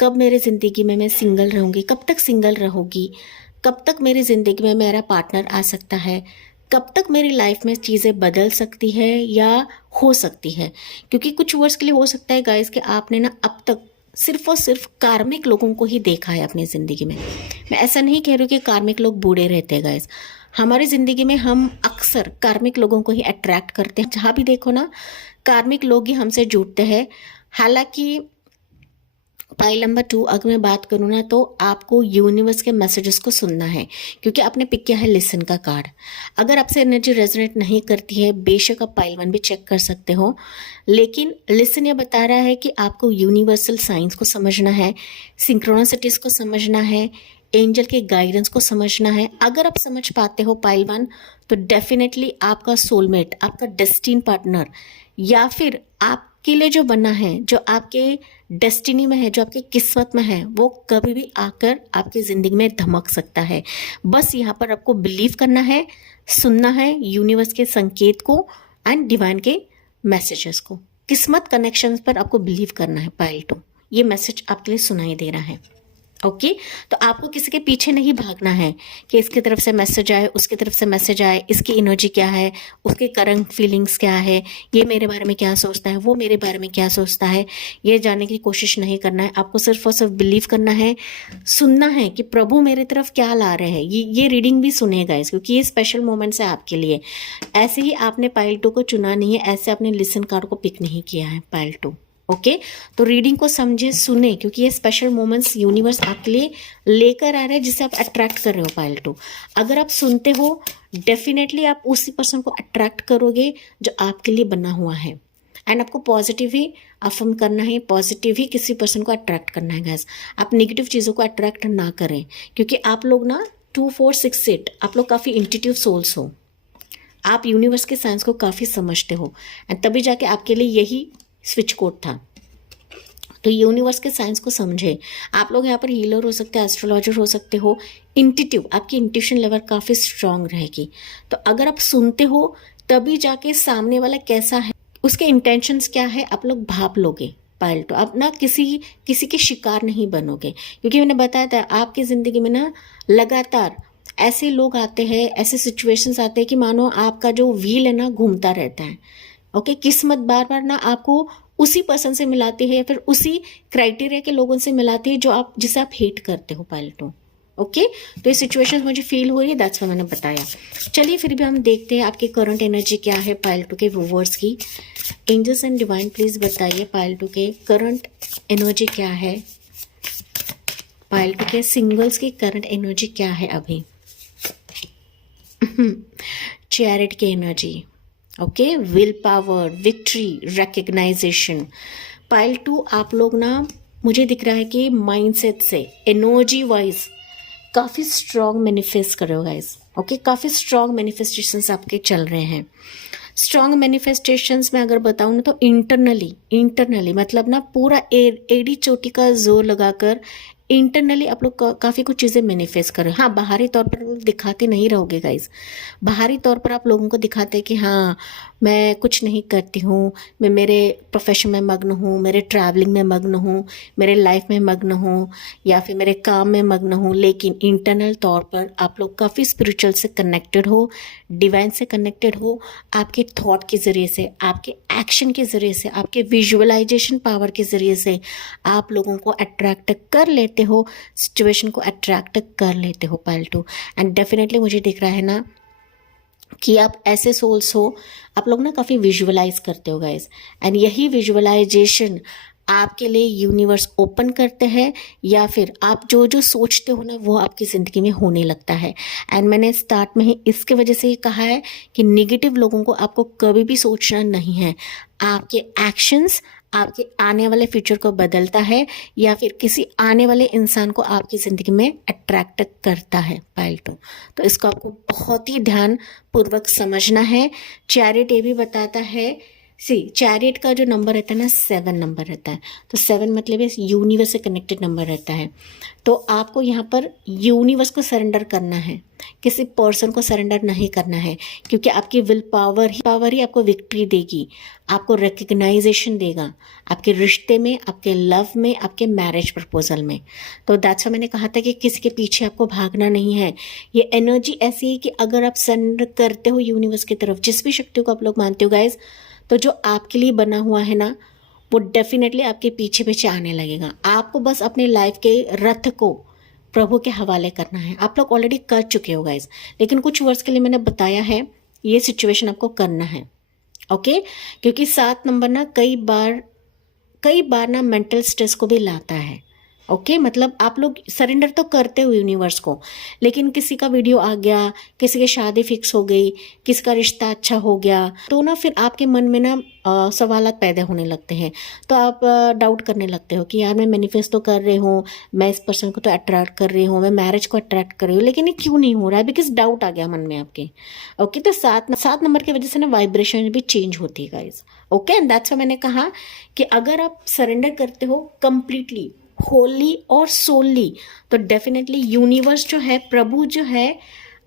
कब मेरी ज़िंदगी में मैं सिंगल रहूँगी, कब तक सिंगल रहूँगी, कब तक मेरी ज़िंदगी में मेरा पार्टनर आ सकता है, कब तक मेरी लाइफ में चीज़ें बदल सकती है या हो सकती है। क्योंकि कुछ वर्ष के लिए हो सकता है गाइस कि आपने ना अब तक सिर्फ और सिर्फ कार्मिक लोगों को ही देखा है अपनी ज़िंदगी में। मैं ऐसा नहीं कह रही हूँ कि कार्मिक लोग बूढ़े रहते हैं गाइस, हमारी ज़िंदगी में हम अक्सर कार्मिक लोगों को ही अट्रैक्ट करते हैं। जहाँ भी देखो ना कार्मिक लोग ही हमसे जुड़ते हैं। हालांकि पाइल नंबर 2 अगर मैं बात करूँ ना, तो आपको यूनिवर्स के मैसेजेस को सुनना है, क्योंकि आपने पिक किया है लिसन का कार्ड। अगर आपसे एनर्जी रेजोनेट नहीं करती है, बेशक आप पाइल 1 भी चेक कर सकते हो, लेकिन लिसन ये बता रहा है कि आपको यूनिवर्सल साइंस को समझना है, सिंक्रोनिसिटीज को समझना है, एंजल के गाइडेंस को समझना है। अगर आप समझ पाते हो पाइल 1, तो डेफिनेटली आपका सोलमेट, आपका डेस्टिन पार्टनर, या फिर आपके लिए जो बना है, जो आपके डेस्टिनी में है, जो आपकी किस्मत में है, वो कभी भी आकर आपकी ज़िंदगी में धमक सकता है। बस यहाँ पर आपको बिलीव करना है, सुनना है यूनिवर्स के संकेत को एंड डिवाइन के मैसेजेस को। किस्मत कनेक्शंस पर आपको बिलीव करना है। पाइल 2 ये मैसेज आपके लिए सुनाई दे रहा है। ओके, तो आपको किसी के पीछे नहीं भागना है कि इसकी तरफ से मैसेज आए, उसकी तरफ से मैसेज आए, इसकी एनर्जी क्या है, उसके करंट फीलिंग्स क्या है, ये मेरे बारे में क्या सोचता है, वो मेरे बारे में क्या सोचता है, ये जानने की कोशिश नहीं करना है। आपको सिर्फ और सिर्फ बिलीव करना है, सुनना है कि प्रभु मेरी तरफ क्या ला रहे हैं। ये रीडिंग भी सुनेगा इस, क्योंकि ये स्पेशल मोमेंट्स है आपके लिए। ऐसे ही आपने पाइल 2 को चुना नहीं है, ऐसे आपने लिसन कार्ड को पिक नहीं किया है पाइल 2। ओके, तो रीडिंग को समझे, सुने, क्योंकि ये स्पेशल मोमेंट्स यूनिवर्स आपके लिए लेकर आ रहे हैं, जिससे आप अट्रैक्ट कर रहे हो पाइल 2। अगर आप सुनते हो, डेफिनेटली आप उसी पर्सन को अट्रैक्ट करोगे जो आपके लिए बना हुआ है। एंड आपको पॉजिटिव ही अफर्म करना है, पॉजिटिव ही किसी पर्सन को अट्रैक्ट करना है गाइस। आप नेगेटिव चीज़ों को अट्रैक्ट ना करें, क्योंकि आप लोग ना 2 4 6 8 आप लोग काफ़ी इंट्यूटिव सोल्स हो, आप यूनिवर्स के साइंस को काफ़ी समझते हो, एंड तभी जाके आपके लिए यही स्विच कोड था। तो यूनिवर्स के साइंस को समझे। आप लोग यहाँ पर हीलर हो सकते हैं, एस्ट्रोलॉजर हो सकते हो, इंट्यूटिव, आपकी इंट्यूशन लेवल काफ़ी स्ट्रांग रहेगी। तो अगर आप सुनते हो तभी जाके सामने वाला कैसा है उसके इंटेंशंस क्या है आप लोग भाप लोगे पायल टू। आप ना किसी के शिकार नहीं बनोगे, क्योंकि मैंने बताया था आपकी ज़िंदगी में ना लगातार ऐसे लोग आते हैं, ऐसे सिचुएशंस आते हैं कि मानो आपका जो व्हील है ना घूमता रहता है। ओके, किस्मत बार बार ना आपको उसी पर्सन से मिलाती है या फिर उसी क्राइटेरिया के लोगों से मिलाती है जिसे आप हेट करते हो पायल टू। ओके, तो ये सिचुएशंस मुझे फील हो रही है, दैट्स व्हाई मैंने बताया। चलिए फिर भी हम देखते हैं आपकी करंट एनर्जी क्या है पायल टू के व्यूअर्स की। एंजल्स एंड डिवाइन प्लीज बताइए पायल टू के करंट एनर्जी क्या है, पायल टू के सिंगल्स की करंट एनर्जी क्या है अभी। चैरिट की energy, okay, will power, victory, recognition. Pile two आप लोग ना मुझे दिख रहा है कि माइंडसेट से एनर्जी वाइज काफ़ी स्ट्रॉन्ग मैनिफेस्ट कर रहे हो गाइस। ओके, काफ़ी स्ट्रॉन्ग मैनिफेस्टेशंस आपके चल रहे हैं। स्ट्रॉन्ग मैनिफेस्टेशंस में अगर बताऊँ ना तो इंटरनली मतलब ना पूरा एड़ी चोटी का जोर लगाकर इंटरनली आप लोग काफ़ी कुछ चीज़ें मैनिफेस्ट कर रहे हो। हाँ, बाहरी तौर पर दिखाते नहीं रहोगे गाइज। बाहरी तौर पर आप लोगों को दिखाते हैं कि हाँ मैं कुछ नहीं करती हूँ, मैं मेरे प्रोफेशन में मग्न हूँ, मेरे ट्रैवलिंग में मग्न हूँ, मेरे लाइफ में मग्न हूँ या फिर मेरे काम में मग्न हूँ, लेकिन इंटरनल तौर पर आप लोग काफ़ी स्पिरिचुअल से कनेक्टेड हो, डिवाइन से कनेक्टेड हो। आपके थॉट के ज़रिए से, आपके एक्शन के ज़रिए से, आपके विजुअलाइजेशन पावर के ज़रिए से आप लोगों को अट्रैक्ट कर लेते हो, सिचुएशन को अट्रैक्ट कर लेते हो पायल टू। एंड डेफिनेटली मुझे दिख रहा है ना कि आप ऐसे सोल्स हो, आप लोग ना काफ़ी विजुअलाइज करते हो गाइज, एंड यही विजुअलाइजेशन आपके लिए यूनिवर्स ओपन करते हैं या फिर आप जो जो सोचते हो ना वो आपकी ज़िंदगी में होने लगता है। एंड मैंने स्टार्ट में ही इसके वजह से ये कहा है कि नेगेटिव लोगों को आपको कभी भी सोचना नहीं है। आपके एक्शंस आपके आने वाले फ्यूचर को बदलता है या फिर किसी आने वाले इंसान को आपकी ज़िंदगी में अट्रैक्ट करता है पायल टू। तो इसको आपको बहुत ही ध्यान पूर्वक समझना है। चैरिट ये भी बताता है, चैरिट का जो नंबर रहता है ना 7 नंबर रहता है, तो 7 मतलब इस यूनिवर्स से कनेक्टेड नंबर रहता है। तो आपको यहाँ पर यूनिवर्स को सरेंडर करना है, किसी पर्सन को सरेंडर नहीं करना है, क्योंकि आपकी विल पावर ही आपको विक्ट्री देगी, आपको रिकग्नाइजेशन देगा आपके रिश्ते में, आपके लव में, आपके मैरिज प्रपोजल में। तो दैट्स मैंने कहा था कि किसी के पीछे आपको भागना नहीं है। ये एनर्जी ऐसी है कि अगर आप सरेंडर करते हो यूनिवर्स की तरफ, जिस भी शक्ति को आप लोग मानते हो गाइज, तो जो आपके लिए बना हुआ है ना वो डेफिनेटली आपके पीछे पीछे आने लगेगा। आपको बस अपने लाइफ के रथ को प्रभु के हवाले करना है। आप लोग ऑलरेडी कर चुके हो गाइज, लेकिन कुछ वर्ष के लिए मैंने बताया है ये सिचुएशन आपको करना है। ओके, क्योंकि 7 नंबर ना कई बार ना मेंटल स्ट्रेस को भी लाता है। ओके, मतलब आप लोग सरेंडर तो करते हो यूनिवर्स को, लेकिन किसी का वीडियो आ गया, किसी की शादी फिक्स हो गई, किसी का रिश्ता अच्छा हो गया, तो ना फिर आपके मन में ना सवालात पैदा होने लगते हैं। तो आप डाउट करने लगते हो कि यार मैं मैनिफेस्ट तो कर रही हूँ, मैं इस पर्सन को तो अट्रैक्ट कर रही हूँ, मैं मैरिज को अट्रैक्ट कर रही हूँ, लेकिन ये क्यों नहीं हो रहा है, बिकॉज डाउट आ गया मन में आपके। ओके, तो 7 नंबर की वजह से ना वाइब्रेशन भी चेंज होती है guys. Okay, and that's why मैंने कहा कि अगर आप सरेंडर करते हो कंप्लीटली, होली और सोली, तो डेफिनेटली यूनिवर्स जो है, प्रभु जो है,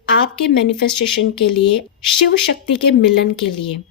आपके मैनिफेस्टेशन के लिए, शिव शक्ति के मिलन के लिए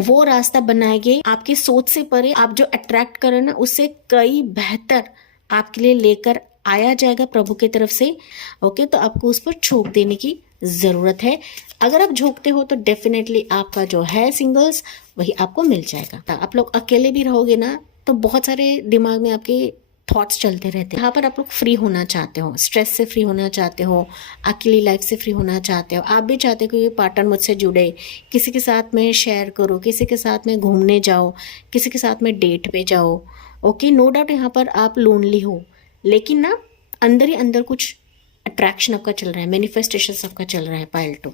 वो रास्ता बनाएंगे आपकी सोच से परे। आप जो अट्रैक्ट करें ना उससे कई बेहतर आपके लिए लेकर आया जाएगा प्रभु की तरफ से। ओके, तो आपको उस पर झोंक देने की ज़रूरत है। अगर आप झोंकते हो तो डेफिनेटली आपका जो है सिंगल्स वही आपको मिल जाएगा। आप लोग अकेले भी रहोगे ना तो बहुत सारे दिमाग में आपके थॉट्स चलते रहते हैं। यहाँ पर आप लोग फ्री होना चाहते हो, स्ट्रेस से फ्री होना चाहते हो, अकेली लाइफ से फ्री होना चाहते हो। आप भी चाहते हो कि ये पार्टनर मुझसे जुड़े, किसी के साथ में शेयर करो, किसी के साथ में घूमने जाओ, किसी के साथ में डेट पे जाओ। ओके, नो डाउट यहाँ पर आप लोनली हो, लेकिन ना अंदर ही अंदर कुछ अट्रैक्शन आपका चल रहा है, मैनिफेस्टेशन आपका चल रहा है पायल टू।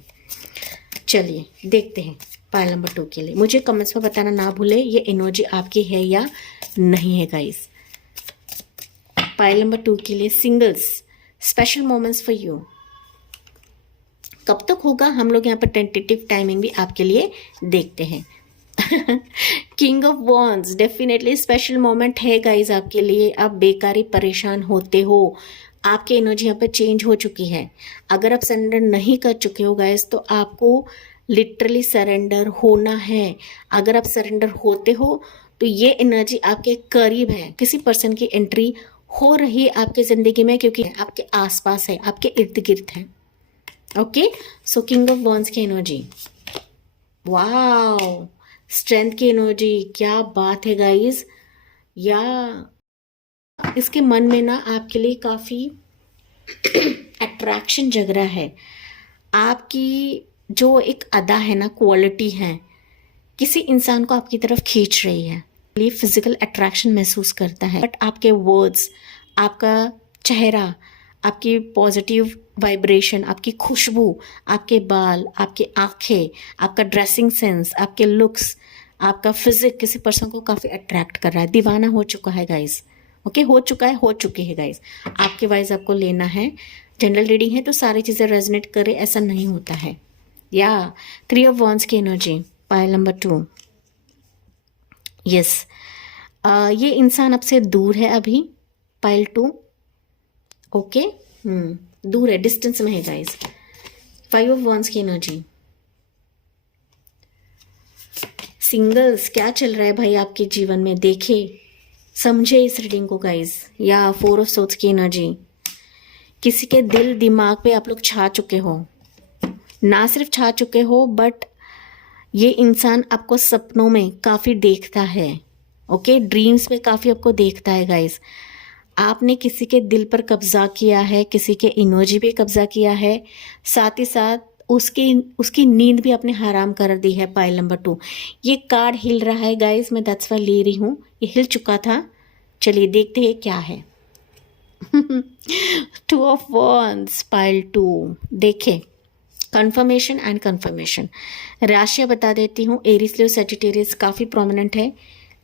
चलिए देखते हैं पायल नंबर 2 के लिए। मुझे कमेंट्स में बताना ना भूले ये एनर्जी आपकी है या नहीं है गाइस। पायल नंबर 2 के लिए singles, special moments for you. कब तक होगा हम लोग यहाँ पर टेंटेटिव टाइमिंग भी आपके लिए देखते हैं। King of wands, definitely special moment है गाइज आपके लिए। आप बेकारी परेशान होते हो, आपकी एनर्जी यहाँ पर चेंज हो चुकी है। अगर आप सरेंडर नहीं कर चुके हो गाइज तो आपको लिटरली सरेंडर होना है। अगर आप सरेंडर होते हो तो ये एनर्जी आपके करीब है, किसी पर्सन की एंट्री हो रही है आपकी जिंदगी में, क्योंकि आपके आसपास है, आपके इर्द गिर्द है। Okay, so king of wands की एनर्जी, वाओ, स्ट्रेंथ की एनर्जी, क्या बात है गाइस। या इसके मन में ना आपके लिए काफी अट्रैक्शन जग रहा है। आपकी जो एक अदा है ना, क्वालिटी है, किसी इंसान को आपकी तरफ खींच रही है, ये फिजिकल अट्रैक्शन महसूस करता है। बट आपके वर्ड्स, आपका चेहरा, आपकी पॉजिटिव वाइब्रेशन, आपकी खुशबू, आपके बाल, आपकी आंखें, आपका ड्रेसिंग सेंस, आपके लुक्स, आपका फिजिक किसी पर्सन को काफ़ी अट्रैक्ट कर रहा है। दीवाना हो चुका है गाइस। ओके, हो चुका है, हो चुकी है गाइस। आपके वाइज आपको लेना है। जनरल रीडिंग है तो सारी चीज़ें रेजोनेट करे ऐसा नहीं होता है। या 3 ऑफ वॉन्ड्स की एनर्जी, पाइल नंबर 2। यस, ये इंसान आपसे दूर है अभी, पाइल 2। ओके, दूर है, डिस्टेंस में है गाइस। 5 ऑफ वॉन्ड्स की एनर्जी, सिंगल्स क्या चल रहा है भाई आपके जीवन में, देखे समझे इस रीडिंग को गाइस। या 4 ऑफ सोर्ड्स की एनर्जी, किसी के दिल दिमाग पे आप लोग छा चुके हो, ना सिर्फ छा चुके हो बट ये इंसान आपको सपनों में काफ़ी देखता है। ओके, ड्रीम्स में काफ़ी आपको देखता है गाइस। आपने किसी के दिल पर कब्जा किया है, किसी के एनर्जी पे कब्जा किया है, साथ ही साथ उसकी नींद भी आपने हराम कर दी है। पाइल नंबर 2, ये कार्ड हिल रहा है गाइस, मैं दैट्स वाई ले रही हूँ, ये हिल चुका था। चलिए देखते हैं क्या है। 2 ऑफ वॉन्ड्स, पाइल 2। देखे, कंफर्मेशन एंड कंफर्मेशन। राशियाँ बता देती हूँ, एरीज, लियो, सजिटेरियस काफ़ी प्रोमिनेंट है,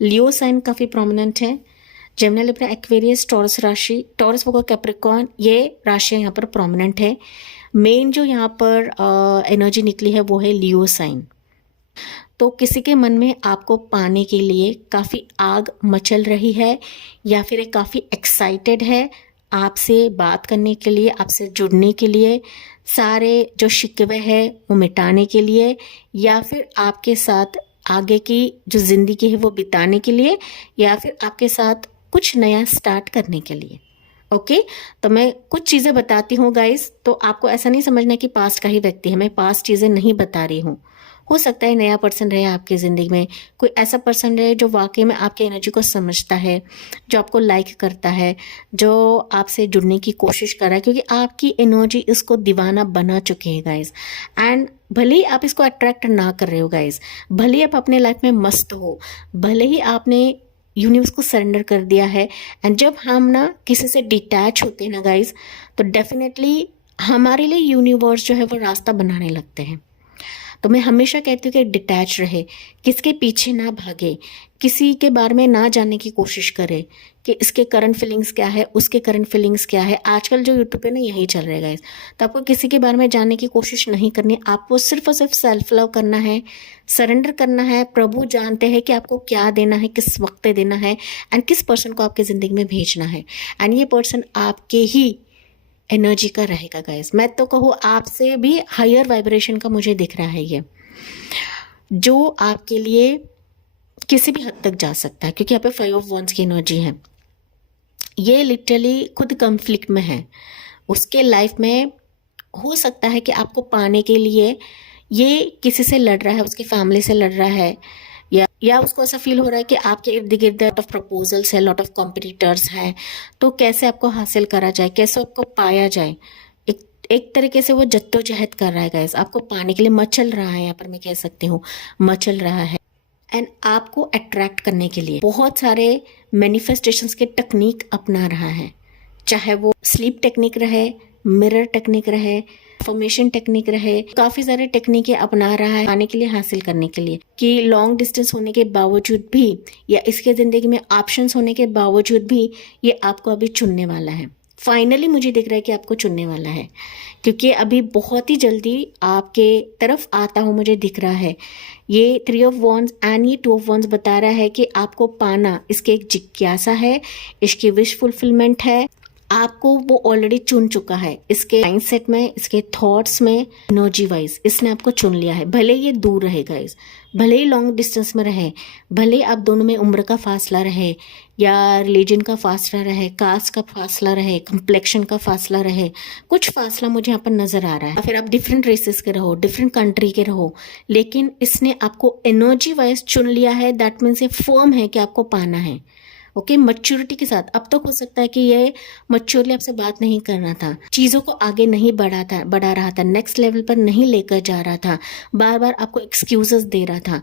लियो साइन काफ़ी प्रोमिनेंट है, जेमिनी, लिब्रा, एक्वेरियस, टॉरस राशि, टॉरस, वर्गो, कैप्रिकॉर्न, ये राशियाँ यहाँ पर प्रोमिनेंट है। मेन जो यहाँ पर एनर्जी निकली है वो है लियो साइन। तो किसी के मन में आपको पाने के लिए काफ़ी आग मचल रही है, या फिर काफ़ी एक्साइटेड है आपसे बात करने के लिए, आपसे जुड़ने के लिए, सारे जो शिकवे हैं वो मिटाने के लिए, या फिर आपके साथ आगे की जो ज़िंदगी है वो बिताने के लिए, या फिर आपके साथ कुछ नया स्टार्ट करने के लिए। ओके, तो मैं कुछ चीज़ें बताती हूँ गाइस, तो आपको ऐसा नहीं समझना कि पास्ट का ही व्यक्ति है, मैं पास्ट चीज़ें नहीं बता रही हूँ। हो सकता है नया पर्सन रहे आपकी ज़िंदगी में, कोई ऐसा पर्सन रहे जो वाकई में आपकी एनर्जी को समझता है, जो आपको लाइक करता है, जो आपसे जुड़ने की कोशिश कर रहा है, क्योंकि आपकी एनर्जी इसको दीवाना बना चुकी है गाइस। एंड भले ही आप इसको अट्रैक्ट ना कर रहे हो गाइस, भले ही आप अपने लाइफ में मस्त हो, भले ही आपने यूनिवर्स को सरेंडर कर दिया है, एंड जब हम ना किसी से डिटैच होते हैं ना गाइस, तो डेफिनेटली हमारे लिए यूनिवर्स जो है वो रास्ता बनाने लगते हैं। तो मैं हमेशा कहती हूँ कि डिटैच रहे, किसके पीछे ना भागे, किसी के बारे में ना जानने की कोशिश करे कि इसके करंट फीलिंग्स क्या है, उसके करंट फीलिंग्स क्या है। आजकल जो यूट्यूब पे ना यही चल रहेगा गाइस, तो आपको किसी के बारे में जानने की कोशिश नहीं करनी, आपको सिर्फ और सिर्फ सेल्फ लव करना है, सरेंडर करना है। प्रभु जानते हैं कि आपको क्या देना है, किस वक्त देना है, एंड किस पर्सन को आपकी ज़िंदगी में भेजना है, एंड ये पर्सन आपके ही एनर्जी का रहेगा गाइस। मैं तो कहूँ आपसे भी हायर वाइब्रेशन का मुझे दिख रहा है ये, जो आपके लिए किसी भी हद तक जा सकता है, क्योंकि यहाँ पे 5 ऑफ वॉन्ड्स की एनर्जी है। ये लिटरली खुद कॉन्फ्लिक्ट में है, उसके लाइफ में हो सकता है कि आपको पाने के लिए ये किसी से लड़ रहा है, उसकी फैमिली से लड़ रहा है, या उसको ऐसा फील हो रहा है कि आपके इर्द गिर्द लॉट ऑफ प्रपोजल्स है, लॉट ऑफ कॉम्पिटिटर्स हैं, तो कैसे आपको हासिल करा जाए, कैसे आपको पाया जाए। एक तरीके से वो जद्दोजहद कर रहा है गाइस, आपको पाने के लिए मचल रहा है, यहाँ पर मैं कह सकती हूँ मचल रहा है, एंड आपको अट्रैक्ट करने के लिए बहुत सारे मैनिफेस्टेशंस के टेक्निक अपना रहा है, चाहे वो स्लीप टेक्निक रहे, मिरर टेक्निक रहे, फॉर्मेशन टेक्निक रहे, काफ़ी सारे टेक्निकें अपना रहा है पाने के लिए, हासिल करने के लिए, कि लॉन्ग डिस्टेंस होने के बावजूद भी, या इसके ज़िंदगी में ऑप्शंस होने के बावजूद भी, ये आपको अभी चुनने वाला है। फाइनली मुझे दिख रहा है कि आपको चुनने वाला है, क्योंकि अभी बहुत ही जल्दी आपके तरफ आता हूँ मुझे दिख रहा है। ये 3 ऑफ वॉन्ड्स एंड ये 2 ऑफ वॉन्ड्स बता रहा है कि आपको पाना, इसके एक जिज्ञासा है, इसकी विश फुलफिलमेंट है, आपको वो ऑलरेडी चुन चुका है, इसके माइंडसेट में, इसके थॉट्स में, एनर्जी वाइज इसने आपको चुन लिया है। भले ये दूर रहे गाइस, भले ही लॉन्ग डिस्टेंस में रहे, भले आप दोनों में उम्र का फासला रहे या रिलीजन का फासला रहे, कास्ट का फासला रहे, कंप्लेक्शन का फासला रहे, कुछ फासला मुझे यहाँ पर नजर आ रहा है। फिर आप डिफरेंट रेसेस के रहो, डिफरेंट कंट्री के रहो, लेकिन इसने आपको एनर्जी वाइज चुन लिया है। दैट मीन्स ये फर्म है कि आपको पाना है। ओके, मैच्योरिटी के साथ। अब तक हो सकता है कि ये मैच्योरली आपसे बात नहीं कर रहा था, चीज़ों को आगे नहीं बढ़ा रहा था, नेक्स्ट लेवल पर नहीं लेकर जा रहा था, बार बार आपको एक्सक्यूजेस दे रहा था।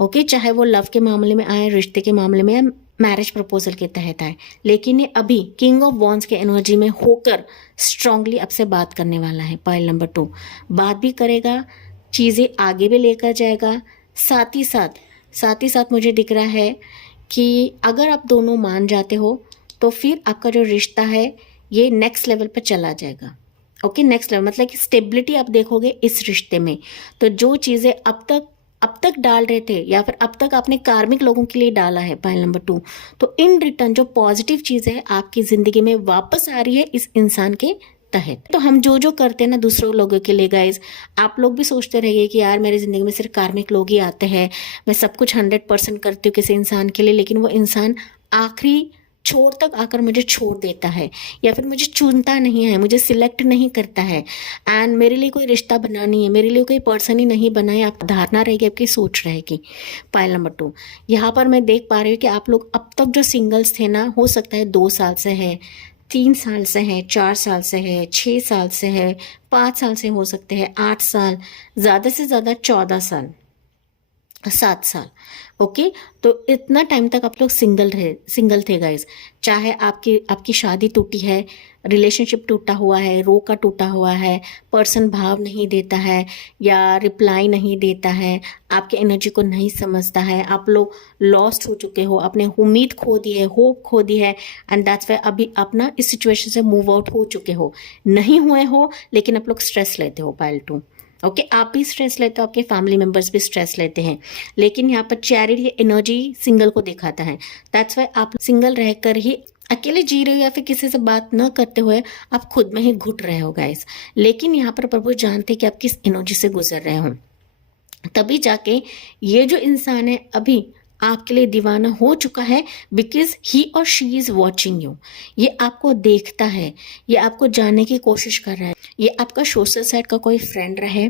ओके, चाहे वो लव के मामले में आए, रिश्ते के मामले में, या मैरिज प्रपोजल के तहत आए, लेकिन ये अभी किंग ऑफ वॉन्ड्स के एनर्जी में होकर स्ट्रांगली आपसे बात करने वाला है। पाइल नंबर 2 बात भी करेगा, चीज़ें आगे भी लेकर जाएगा। साथ ही साथ मुझे दिख रहा है कि अगर आप दोनों मान जाते हो तो फिर आपका जो रिश्ता है ये नेक्स्ट लेवल पर चला जाएगा। ओके, नेक्स्ट लेवल मतलब कि स्टेबिलिटी आप देखोगे इस रिश्ते में। तो जो चीज़ें अब तक डाल रहे थे या फिर अब तक आपने कार्मिक लोगों के लिए डाला है पाइल नंबर 2, तो इन रिटर्न जो पॉजिटिव चीज़ है आपकी ज़िंदगी में वापस आ रही है इस इंसान के तहत। तो हम जो करते हैं ना दूसरों लोगों के लिए गाइज, आप लोग भी सोचते रहिए कि यार मेरी ज़िंदगी में सिर्फ कार्मिक लोग ही आते हैं, मैं सब कुछ 100% करती हूँ किसी इंसान के लिए, लेकिन वो इंसान आखिरी छोर तक आकर मुझे छोड़ देता है या फिर मुझे चुनता नहीं है, मुझे सिलेक्ट नहीं करता है, एंड मेरे लिए कोई रिश्ता बना नहीं है, मेरे लिए कोई पर्सन ही नहीं बना है। आप धारणा रहेगी, आपकी सोच रहेगी। पाइल नंबर 2 यहाँ पर मैं देख पा रही हूँ कि आप लोग अब तक जो सिंगल्स थे ना, हो सकता है 2 साल से है, 3 साल से है, 4 साल से है, 6 साल से है, 5 साल से हो सकते हैं, 8 साल, ज़्यादा से ज़्यादा 14 साल, 7 साल। ओके, तो इतना टाइम तक आप लोग सिंगल थे गाइज। चाहे आपकी शादी टूटी है, रिलेशनशिप टूटा हुआ है, रोका टूटा हुआ है, पर्सन भाव नहीं देता है या रिप्लाई नहीं देता है, आपके एनर्जी को नहीं समझता है, आप लोग लॉस्ट हो चुके हो, आपने उम्मीद खो दी है, होप खो दी है, एंड दैट्स वाई अभी आप ना इस सिचुएशन से मूव आउट हो चुके हो, नहीं हुए हो, लेकिन आप लोग स्ट्रेस लेते हो। पाइल 2 ओके, आप भी स्ट्रेस लेते हो, आपके फैमिली मेंबर्स भी स्ट्रेस लेते हैं, लेकिन यहाँ पर चैरिट ये एनर्जी सिंगल को दिखाता है। दैट्स वाई आप सिंगल रहकर ही अकेले जी रहे हो या फिर किसी से बात न करते हुए आप खुद में ही घुट रहे हो गाइस, लेकिन यहाँ पर प्रभु जानते कि आप किस एनर्जी से गुजर रहे हो। तभी जाके ये जो इंसान है अभी आपके लिए दीवाना हो चुका है, बिकॉज ही और शी इज वॉचिंग यू। ये आपको देखता है, ये आपको जानने की कोशिश कर रहा है। ये आपका सोशल साइड का कोई फ्रेंड रहे,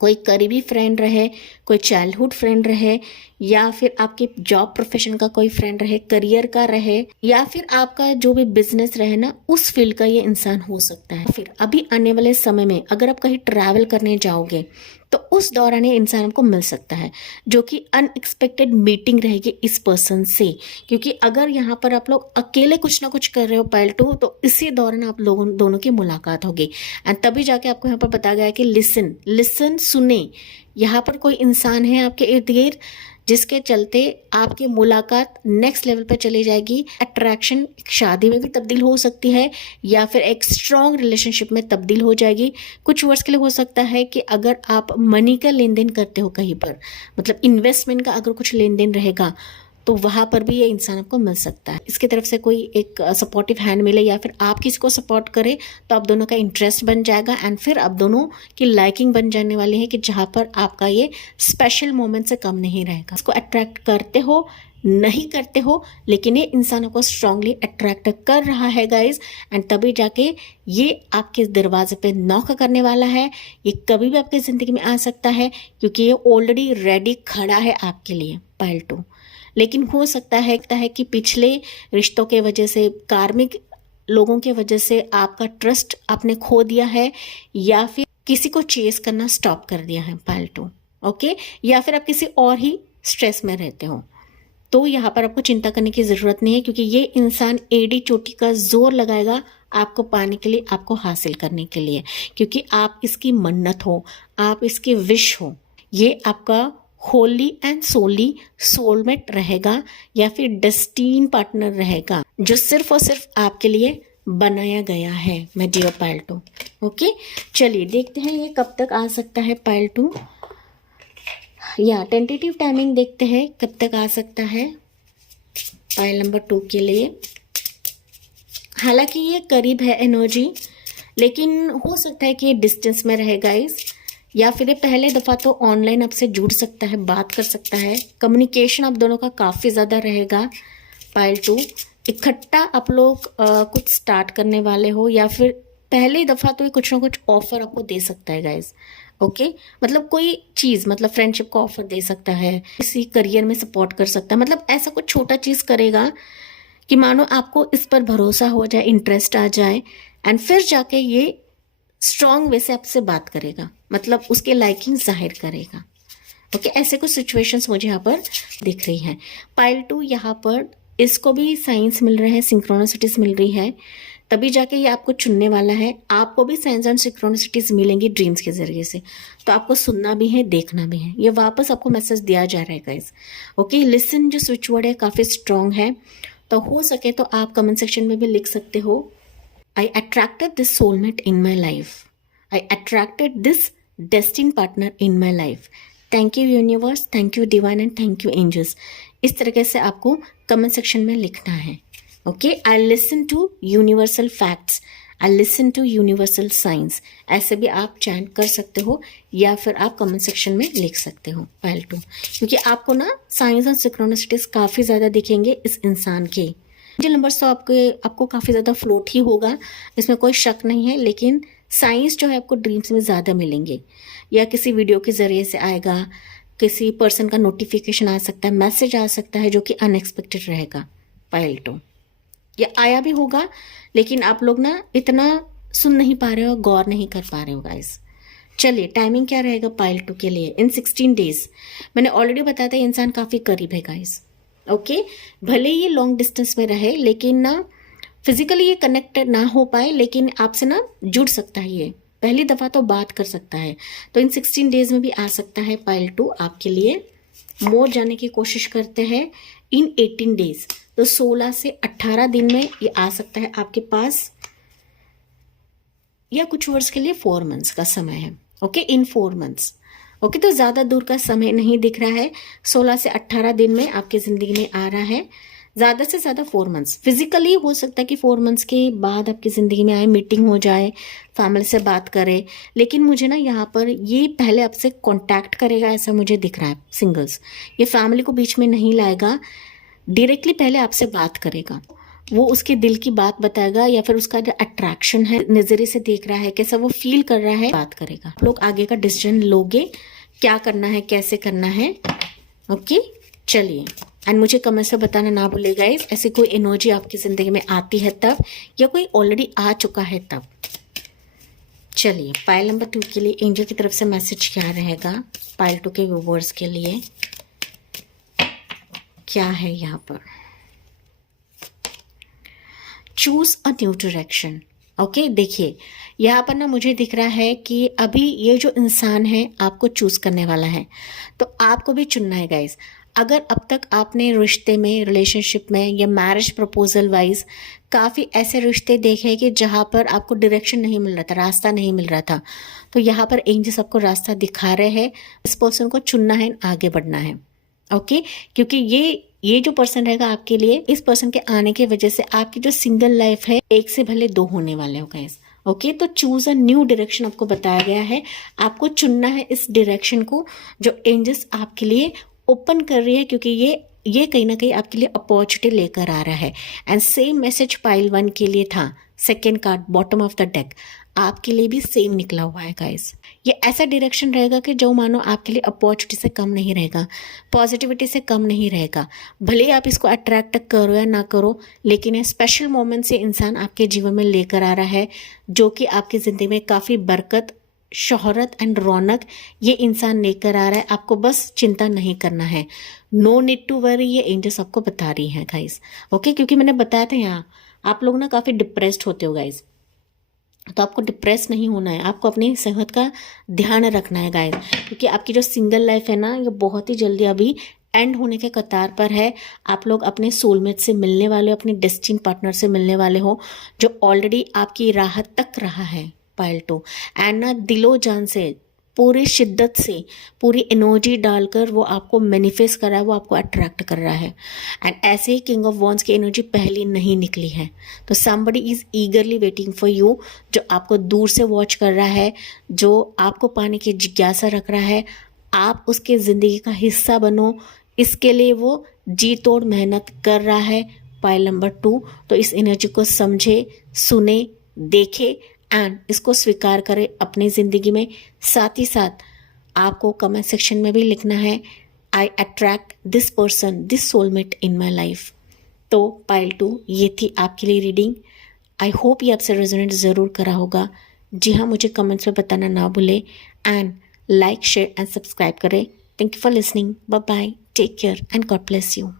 कोई करीबी फ्रेंड रहे, कोई चाइल्डहुड फ्रेंड रहे, या फिर आपके जॉब प्रोफेशन का कोई फ्रेंड रहे, करियर का रहे, या फिर आपका जो भी बिजनेस रहे ना, उस फील्ड का ये इंसान हो सकता है। फिर अभी आने वाले समय में अगर आप कहीं ट्रैवल करने जाओगे तो उस दौरान ये इंसान आपको मिल सकता है, जो कि अनएक्सपेक्टेड मीटिंग रहेगी इस पर्सन से। क्योंकि अगर यहाँ पर आप लोग अकेले कुछ ना कुछ कर रहे हो पाइल 2, तो इसी दौरान आप लोगों दोनों की मुलाकात होगी, एंड तभी जाके आपको यहाँ पर बताया गया है कि लिसन सुने। यहाँ पर कोई इंसान है आपके इर्द गिर्द जिसके चलते आपकी मुलाकात नेक्स्ट लेवल पर चली जाएगी। अट्रैक्शन शादी में भी तब्दील हो सकती है या फिर एक स्ट्रॉन्ग रिलेशनशिप में तब्दील हो जाएगी। कुछ वर्ष के लिए हो सकता है कि अगर आप मनी का लेन देन करते हो कहीं पर, मतलब इन्वेस्टमेंट का अगर कुछ लेन देन रहेगा, तो वहाँ पर भी ये इंसान आपको मिल सकता है। इसकी तरफ से कोई एक सपोर्टिव हैंड मिले या फिर आप किसी को सपोर्ट करें, तो आप दोनों का इंटरेस्ट बन जाएगा, एंड फिर आप दोनों की लाइकिंग बन जाने वाली है कि जहाँ पर आपका ये स्पेशल मोमेंट से कम नहीं रहेगा। इसको अट्रैक्ट करते हो नहीं करते हो, लेकिन ये इंसानों को स्ट्रांगली अट्रैक्ट कर रहा है गाइज, एंड तभी जाके ये आपके दरवाजे पे नॉक करने वाला है। ये कभी भी आपकी ज़िंदगी में आ सकता है क्योंकि ये ऑलरेडी रेडी खड़ा है आपके लिए पाइल 2। लेकिन हो सकता है कि पिछले रिश्तों के वजह से, कार्मिक लोगों के वजह से आपका ट्रस्ट आपने खो दिया है, या फिर किसी को चेस करना स्टॉप कर दिया है पाइल 2। ओके, या फिर आप किसी और ही स्ट्रेस में रहते हो, तो यहाँ पर आपको चिंता करने की ज़रूरत नहीं है, क्योंकि ये इंसान एड़ी चोटी का जोर लगाएगा आपको पाने के लिए, आपको हासिल करने के लिए, क्योंकि आप इसकी मन्नत हो, आप इसकी विश हो। ये आपका होली एंड सोली सोलमेट रहेगा या फिर डेस्टीन पार्टनर रहेगा, जो सिर्फ और सिर्फ आपके लिए बनाया गया है मैं डियर पाइल 2। ओके, चलिए देखते हैं ये कब तक आ सकता है पाइल 2, या टेंटेटिव टाइमिंग देखते हैं कब तक आ सकता है पाइल नंबर 2 के लिए। हालांकि ये करीब है एनर्जी, लेकिन हो सकता है कि ये डिस्टेंस में रहे गाइस, या फिर ये पहले दफ़ा तो ऑनलाइन आपसे जुड़ सकता है, बात कर सकता है। कम्युनिकेशन आप दोनों का काफ़ी ज़्यादा रहेगा। पाइल 2, इकट्ठा आप लोग कुछ स्टार्ट करने वाले हो, या फिर पहली दफ़ा तो ये कुछ ना कुछ ऑफर आपको दे सकता है गाइस। ओके, मतलब कोई चीज़, मतलब फ्रेंडशिप का ऑफर दे सकता है, किसी करियर में सपोर्ट कर सकता है, मतलब ऐसा कुछ छोटा चीज़ करेगा कि मानो आपको इस पर भरोसा हो जाए, इंटरेस्ट आ जाए, एंड फिर जाके ये स्ट्रॉन्ग वे से आपसे बात करेगा, मतलब उसके लाइकिंग जाहिर करेगा। ओके, ऐसे कुछ सिचुएशंस मुझे यहाँ पर दिख रही हैं। पाइल 2 यहाँ पर इसको भी साइंस मिल रहे हैं, सिंक्रोनिसिटीज मिल रही है, तभी जाके ये आपको चुनने वाला है। आपको भी साइंस एंड सिंक्रोनिसिटीज मिलेंगी ड्रीम्स के जरिए से, तो आपको सुनना भी है, देखना भी है। ये वापस आपको मैसेज दिया जा रहा है गाइस। ओके, लिसन जो स्विच वर्ड है काफ़ी स्ट्रॉन्ग है, तो हो सके तो आप कमेंट सेक्शन में भी लिख सकते हो, I attracted this soulmate in my life. I attracted this destined partner in my life. Thank you universe, thank you divine and thank you angels. इस तरीके से आपको कमेंट सेक्शन में लिखना है। Okay, I listen to universal facts. I listen to universal signs. ऐसे भी आप चैंट कर सकते हो, या फिर आप कमेंट सेक्शन में लिख सकते हो पाइल 2, क्योंकि आपको ना साइंस और सिंक्रोनिसिटीज काफ़ी ज़्यादा दिखेंगे इस इंसान के। एंजल नंबर्स तो आपको काफ़ी ज़्यादा फ्लोट ही होगा, इसमें कोई शक नहीं है, लेकिन साइंस जो है आपको ड्रीम्स में ज़्यादा मिलेंगे, या किसी वीडियो के ज़रिए से आएगा, किसी पर्सन का नोटिफिकेशन आ सकता है, मैसेज आ सकता है जो कि अनएक्सपेक्टेड रहेगा पाइल 2। ये आया भी होगा, लेकिन आप लोग ना इतना सुन नहीं पा रहे हो, गौर नहीं कर पा रहे हो गाइस। चलिए, टाइमिंग क्या रहेगा पाइल 2 के लिए इन 16 डेज। मैंने ऑलरेडी बताया था, इंसान काफ़ी करीब है गाइस। ओके, भले ये लॉन्ग डिस्टेंस में रहे, लेकिन ना फिजिकली ये कनेक्टेड ना हो पाए, लेकिन आपसे ना जुड़ सकता है। ये पहली दफ़ा तो बात कर सकता है, तो इन 16 डेज में भी आ सकता है पाइल 2 आपके लिए। मोर जाने की कोशिश करते हैं इन 18 डेज, तो 16 से 18 दिन में ये आ सकता है आपके पास, या कुछ वर्ष के लिए 4 मंथ्स का समय है। ओके, इन 4 मंथ्स। ओके, तो ज़्यादा दूर का समय नहीं दिख रहा है, 16 से 18 दिन में आपकी ज़िंदगी में आ रहा है, ज़्यादा से ज़्यादा 4 मंथ्स। फिजिकली हो सकता है कि 4 मंथ्स के बाद आपकी ज़िंदगी में आए, मीटिंग हो जाए, फैमिली से बात करे, लेकिन मुझे ना यहाँ पर ये पहले आपसे कांटेक्ट करेगा, ऐसा मुझे दिख रहा है सिंगल्स। ये फैमिली को बीच में नहीं लाएगा, डायरेक्टली पहले आपसे बात करेगा, वो उसके दिल की बात बताएगा, या फिर उसका जो अट्रैक्शन है, नज़रिए से देख रहा है, कैसा वो फील कर रहा है, बात करेगा। आप लोग आगे का डिसीजन लोगे, क्या करना है, कैसे करना है। ओके, चलिए, एंड मुझे कमेंट से बताना ना भूलिए गाइस, ऐसी कोई एनर्जी आपकी ज़िंदगी में आती है तब, या कोई ऑलरेडी आ चुका है तब। चलिए, पाइल नंबर 2 के लिए एंजल की तरफ से मैसेज क्या रहेगा पाइल 2 के व्यूअर्स के लिए, क्या है यहाँ पर। Choose a new direction. Okay, देखिए यहाँ पर ना मुझे दिख रहा है कि अभी ये जो इंसान है आपको चूज करने वाला है, तो आपको भी चुनना है गाइस। अगर अब तक आपने रिश्ते में, रिलेशनशिप में, या मैरिज प्रपोजल वाइज काफ़ी ऐसे रिश्ते देखे कि जहाँ पर आपको डायरेक्शन नहीं मिल रहा था, रास्ता नहीं मिल रहा था, तो यहाँ पर एंजल्स आपको रास्ता दिखा रहे हैं। इस पर्सन को चुनना है, आगे बढ़ना है। ओके, क्योंकि ये जो पर्सन रहेगा आपके लिए, इस पर्सन के आने की वजह से आपकी जो सिंगल लाइफ है, एक से भले 2 होने वाले हो गाइस। ओके, तो चूज अ न्यू डायरेक्शन आपको बताया गया है, आपको चुनना है इस डायरेक्शन को जो एंजल्स आपके लिए ओपन कर रही है, क्योंकि ये कहीं ना कहीं आपके लिए अपॉर्चुनिटी लेकर आ रहा है। एंड सेम मैसेज पाइल 1 के लिए था, second card bottom of the deck, आपके लिए भी सेम निकला हुआ है गाइस। ये ऐसा डायरेक्शन रहेगा कि जो मानो आपके लिए अपॉर्चुनिटी से कम नहीं रहेगा, पॉजिटिविटी से कम नहीं रहेगा। भले आप इसको अट्रैक्ट करो या ना करो, लेकिन ये स्पेशल मोमेंट से इंसान आपके जीवन में लेकर आ रहा है, जो कि आपकी ज़िंदगी में काफ़ी बरकत, शोहरत एंड रौनक ये इंसान लेकर आ रहा है। आपको बस चिंता नहीं करना है, नो नीड टू वरी, ये एंजल्स आपको बता रही हैं गाइस। ओके, क्योंकि मैंने बताया था यहाँ आप लोग ना काफ़ी डिप्रेस्ड होते हो गाइस, तो आपको डिप्रेस नहीं होना है, आपको अपनी सेहत का ध्यान रखना है गाइस, क्योंकि आपकी जो सिंगल लाइफ है ना, ये बहुत ही जल्दी अभी एंड होने के कतार पर है। आप लोग अपने सोलमेट से मिलने वाले हो, अपने डेस्टिनी पार्टनर से मिलने वाले हो, जो ऑलरेडी आपकी राह तक रहा है पाइल 2। एंड ना दिलो जान से पूरी शिद्दत से, पूरी एनर्जी डालकर वो आपको मैनिफेस्ट कर रहा है, वो आपको अट्रैक्ट कर रहा है। एंड ऐसे ही किंग ऑफ वॉन्ड्स की एनर्जी पहली नहीं निकली है, तो somebody is ईगरली waiting for you, जो आपको दूर से वॉच कर रहा है, जो आपको पाने की जिज्ञासा रख रहा है। आप उसके ज़िंदगी का हिस्सा बनो, इसके लिए वो जी तोड़ मेहनत कर रहा है। पाइल नंबर 2, तो इस एनर्जी को समझे, सुने, देखे एंड इसको स्वीकार करें अपनी ज़िंदगी में। साथ ही साथ आपको कमेंट सेक्शन में भी लिखना है, I attract this person, this soulmate in my life. तो पाइल 2 ये थी आपके लिए रीडिंग। आई होप ये आपसे रेजोनेट ज़रूर करा होगा। जी हाँ, मुझे कमेंट्स में बताना ना भूलें and like, share and subscribe करें। Thank you for listening. Bye bye, take care and God bless you.